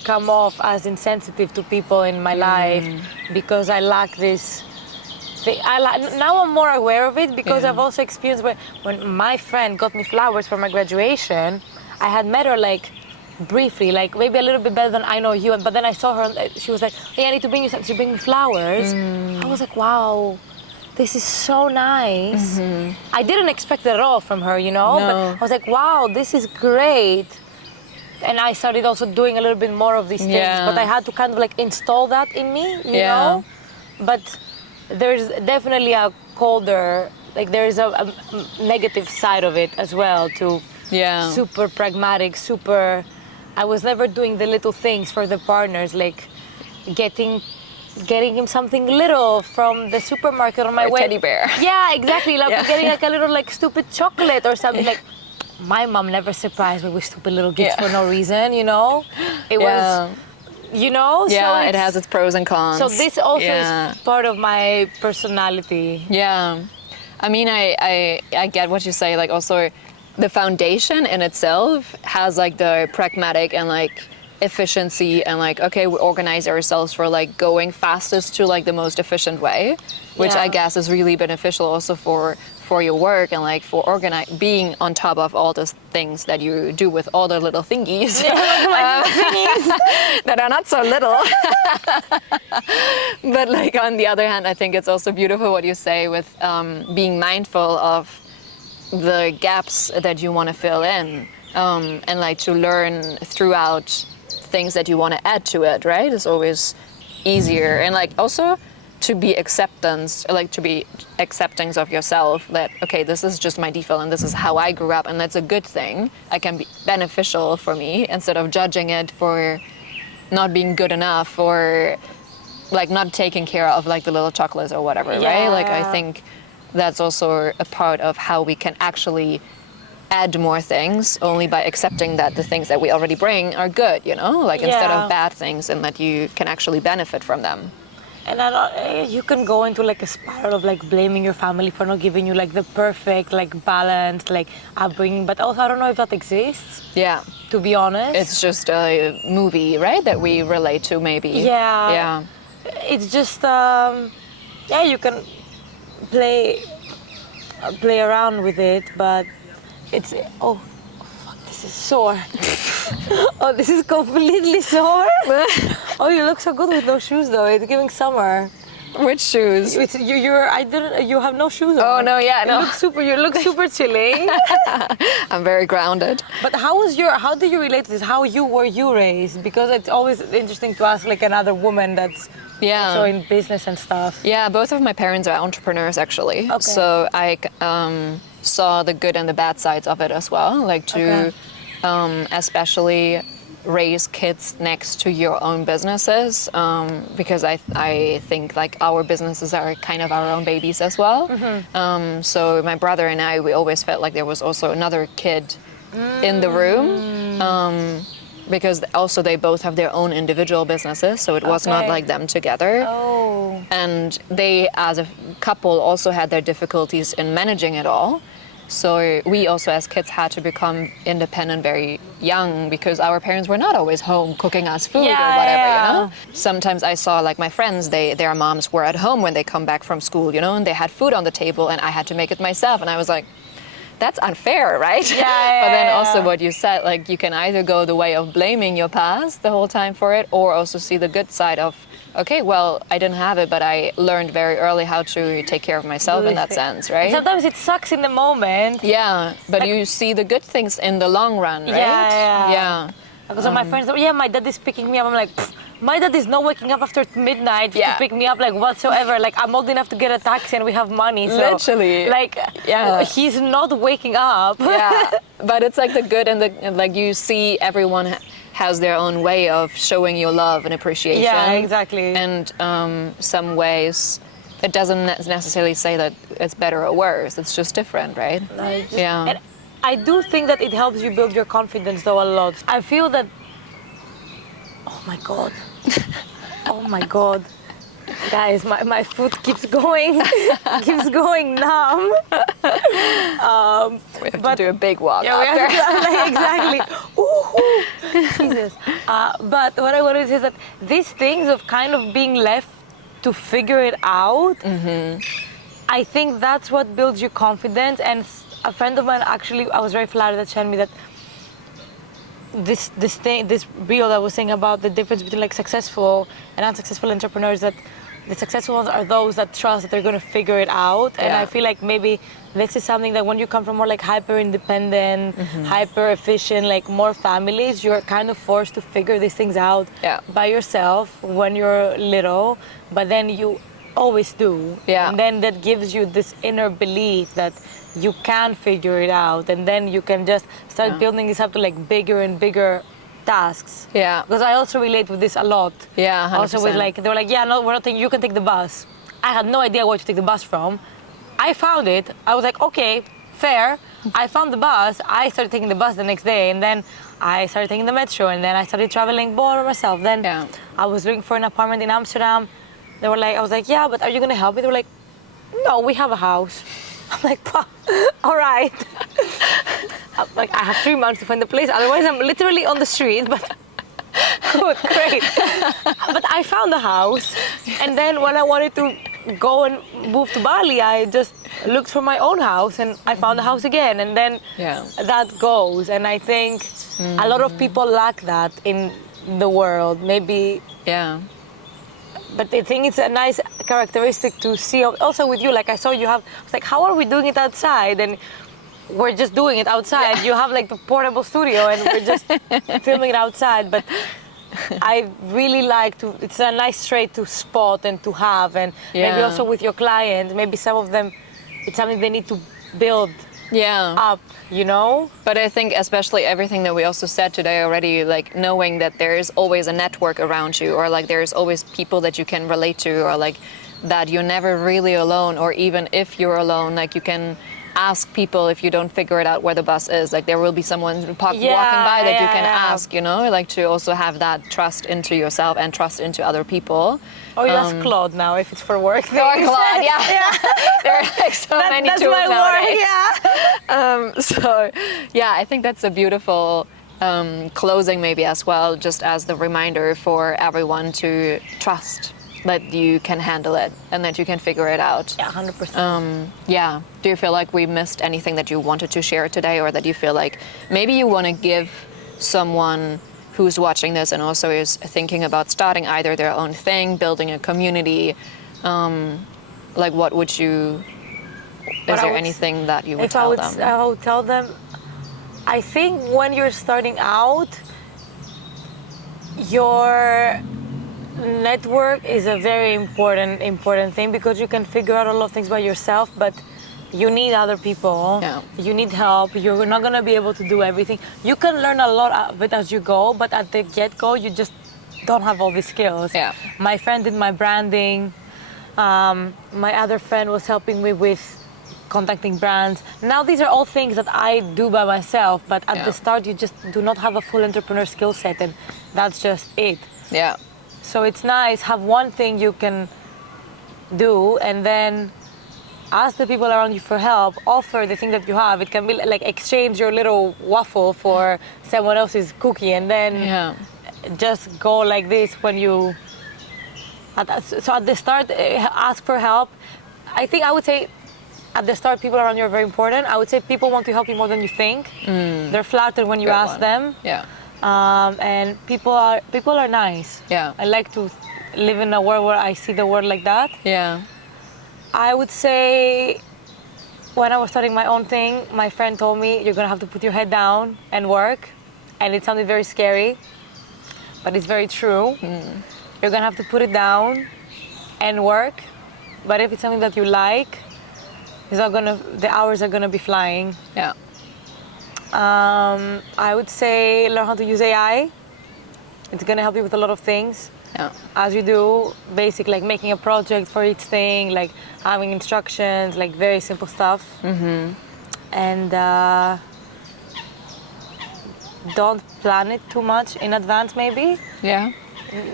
come off as insensitive to people in my life because I lack this. Now I'm more aware of it because I've also experienced when my friend got me flowers for my graduation, I had met her like briefly, like maybe a little bit better than I know you, but then I saw her, she was like, hey, I need to bring you something. She bring me flowers. I was like, wow. This is so nice. Mm-hmm. I didn't expect it at all from her, you know? No. But I was like, wow, this is great. And I started also doing a little bit more of these things, but I had to kind of like install that in me, you know? But there's definitely a colder, like there is a negative side of it as well to super pragmatic, I was never doing the little things for the partners, like getting him something little from the supermarket on my way. Teddy bear. Yeah, exactly. Like getting like a little like stupid chocolate or something. Like my mom never surprised me with stupid little gifts for no reason, you know? It was, you know? Yeah, so it has its pros and cons. So this also is part of my personality. Yeah. I mean, I get what you say. Like also the foundation in itself has like the pragmatic and like efficiency and like, okay, we organize ourselves for like going fastest to like the most efficient way, which I guess is really beneficial also for your work and like for being on top of all the things that you do with all the little thingies that are not so little. But like on the other hand, I think it's also beautiful what you say with being mindful of the gaps that you want to fill in and like to learn throughout things that you want to add to it, right? It's always easier. And like also to be accepting of yourself that, okay, this is just my default and this is how I grew up and that's a good thing. It can be beneficial for me instead of judging it for not being good enough or like not taking care of like the little chocolates or whatever, right? Like I think that's also a part of how we can actually add more things only by accepting that the things that we already bring are good, you know, like instead of bad things, and that you can actually benefit from them. And you can go into like a spiral of like blaming your family for not giving you like the perfect like balanced like upbringing, but also I don't know if that exists. Yeah. To be honest. It's just a movie, right, that we relate to maybe. Yeah. Yeah. It's just you can play around with it, but it's this is sore. Oh, this is completely sore. Oh, you look so good with no shoes though. It's giving summer. Which shoes? You have no shoes on. Oh no, yeah, no. You look super chilling. I'm very grounded. But how do you relate to this? How were you raised? Because it's always interesting to ask like another woman that's also in business and stuff. Yeah, both of my parents are entrepreneurs actually. Okay. So I saw the good and the bad sides of it as well, like to especially raise kids next to your own businesses, because I think like our businesses are kind of our own babies as well. Mm-hmm. So my brother and I, we always felt like there was also another kid in the room, because also they both have their own individual businesses, so it was not like them together. Oh. And they as a couple also had their difficulties in managing it all. So we also as kids had to become independent very young because our parents were not always home cooking us food or whatever, you know? Sometimes I saw like my friends, their moms were at home when they come back from school, you know, and they had food on the table and I had to make it myself. And I was like, that's unfair, right? But then also what you said, like you can either go the way of blaming your past the whole time for it, or also see the good side of, okay, well, I didn't have it, but I learned very early how to take care of myself in that sense, right? And sometimes it sucks in the moment. Yeah, but you see the good things in the long run, right? Yeah. Because my friends, my dad is picking me up. I'm like, my dad is not waking up after midnight to pick me up, like whatsoever. Like I'm old enough to get a taxi and we have money. So, literally. Like, he's not waking up. Yeah, but it's like the good and like you see everyone has their own way of showing you love and appreciation. Yeah, exactly. And some ways it doesn't necessarily say that it's better or worse. It's just different, right? And I do think that it helps you build your confidence though a lot. I feel that, oh my God. Oh my God. Guys, my foot keeps going numb. We have to do a big walk after. Exactly. Ooh, Jesus. But what I wanted to say is that these things of kind of being left to figure it out, I think that's what builds your confidence. And a friend of mine actually, I was very flattered that she told me that this reel that I was saying about the difference between like successful and unsuccessful entrepreneurs, that the successful ones are those that trust that they're going to figure it out. And I feel like maybe this is something that when you come from more like hyper independent, hyper efficient, like more families, you're kind of forced to figure these things out by yourself when you're little, but then you always do. And then that gives you this inner belief that you can figure it out, and then you can just start building this up to like bigger and bigger tasks. Because I also relate with this a lot. 100%. Also with like, they were like, no, we're not taking, you can take the bus. I had no idea where to take the bus from. I found it. I was like, okay, fair. I found the bus. I started taking the bus the next day, and then I started taking the metro, and then I started traveling more by myself. Then I was looking for an apartment in Amsterdam. They were like, I was like, yeah, but are you gonna help me? They were like, no, we have a house. I'm like, all right. Like, I have 3 months to find the place. Otherwise, I'm literally on the street. But good, great. But I found the house, and then when I wanted to go and move to Bali, I just looked for my own house, and I found the house again, and then that goes. And I think a lot of people lack that in the world. Maybe. But I think it's a nice characteristic to see also with you. Like I saw you have, I was like, how are we doing it outside? And we're just doing it outside. You have like the portable studio and we're just filming it outside. But I really like to, it's a nice trait to spot and to have. And maybe also with your clients, maybe some of them, it's something they need to build up, you know? But I think especially everything that we also said today already, like knowing that there is always a network around you, or like there's always people that you can relate to, or like that you're never really alone, or even if you're alone, like you can ask people if you don't figure it out where the bus is. Like there will be someone walking by that you can ask, you know, like to also have that trust into yourself and trust into other people. Or you ask Claude now if it's for work. Or Claude, there are like so many tools nowadays. So I think that's a beautiful closing maybe as well, just as the reminder for everyone to trust that you can handle it and that you can figure it out. 100%. Do you feel like we missed anything that you wanted to share today, or that you feel like maybe you want to give someone who's watching this and also is thinking about starting either their own thing, building a community, like what would you, is there anything that you would tell them? I would tell them, I think when you're starting out, your network is a very important thing, because you can figure out a lot of things by yourself, but you need other people. You need help. You're not going to be able to do everything. You can learn a lot of it as you go, but at the get-go, you just don't have all these skills. My friend did my branding. My other friend was helping me with contacting brands. Now these are all things that I do by myself, but at the start you just do not have a full entrepreneur skill set, and that's just it. So it's nice, have one thing you can do, and then ask the people around you for help, offer the thing that you have. It can be like exchange your little waffle for someone else's cookie, and then just go like this when you... So at the start, ask for help. I would say at the start, people around you are very important. I would say people want to help you more than you think. They're flattered when you ask them. Yeah. And people are nice. Yeah. I like to live in a world where I see the world like that. Yeah. I would say when I was starting my own thing, my friend told me, you're gonna have to put your head down and work. And it sounded very scary, but it's very true. You're gonna have to put it down and work. But if it's something that you like, the hours are gonna be flying. Yeah. I would say learn how to use AI. It's gonna help you with a lot of things. Yeah. As you do, basic, like making a project for each thing, like having instructions, like very simple stuff. And don't plan it too much in advance, maybe. Yeah.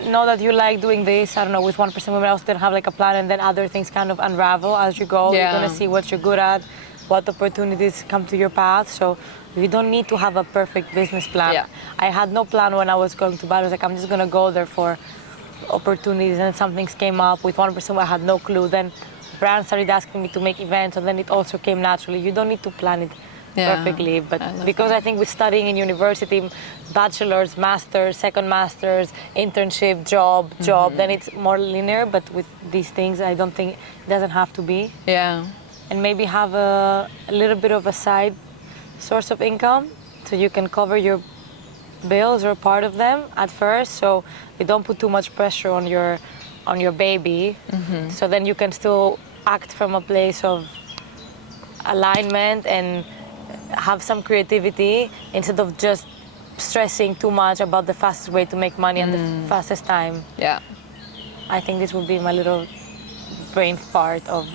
Know that you like doing this, I don't know, with 1% women else then have like a plan, and then other things kind of unravel as you go. You're gonna see what you're good at, what opportunities come to your path. So you don't need to have a perfect business plan. Yeah. I had no plan when I was going to Bali. I was like, I'm just gonna go there for opportunities, and some things came up. With 1%, I had no clue. Then brands started asking me to make events, and then it also came naturally. You don't need to plan it perfectly, but because I think with studying in university, bachelor's, master's, second master's, internship, job, then it's more linear. But with these things, I don't think it doesn't have to be. Yeah. And maybe have a little bit of a side source of income, so you can cover your bills or part of them at first, so you don't put too much pressure on your baby. So then you can still act from a place of alignment and have some creativity instead of just stressing too much about the fastest way to make money and the fastest time. Yeah. I think this would be my little brain fart of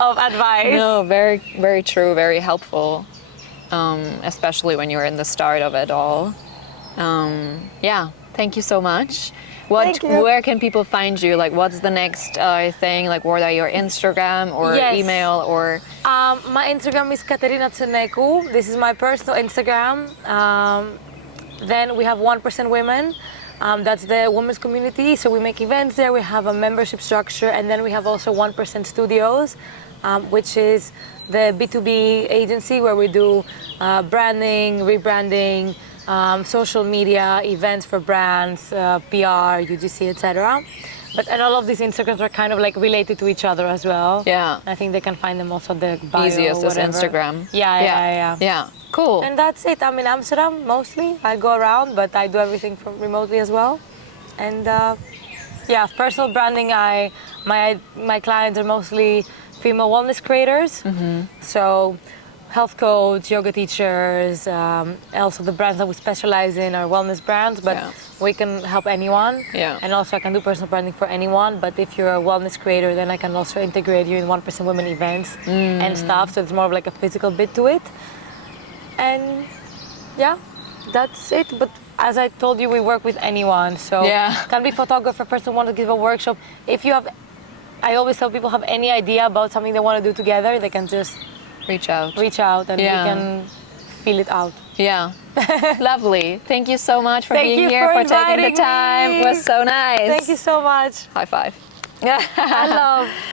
of advice. No, very, very true, very helpful, especially when you're in the start of it all. Yeah, thank you so much. Where can people find you? Like, what's the next thing? Like, what are your Instagram or email or? My Instagram is Katharina Tsenekou. This is my personal Instagram. Then we have 1% Women. That's the women's community. So we make events there. We have a membership structure, and then we have also 1% Studios, which is the B2B agency where we do branding, rebranding, social media, events for brands, PR, UGC, etc. And all of these Instagrams are kind of like related to each other as well. Yeah. I think they can find them also the bio. Easiest is Instagram. Yeah. Cool. And that's it. I'm in Amsterdam mostly. I go around, but I do everything from remotely as well. And personal branding. My clients are mostly female wellness creators. So health coach, yoga teachers, also the brands that we specialize in are wellness brands, but we can help anyone. Yeah. And also I can do personal branding for anyone, but if you're a wellness creator, then I can also integrate you in 1% Women events and stuff, so it's more of like a physical bit to it. And yeah, that's it. But as I told you, we work with anyone, so can be photographer, person who wants to give a workshop. If you have, I always tell people, have any idea about something they want to do together, they can just reach out and we can feel it out. Yeah. Lovely. Thank you so much for being here, for taking the time. It was so nice. Thank you so much. High five. I love.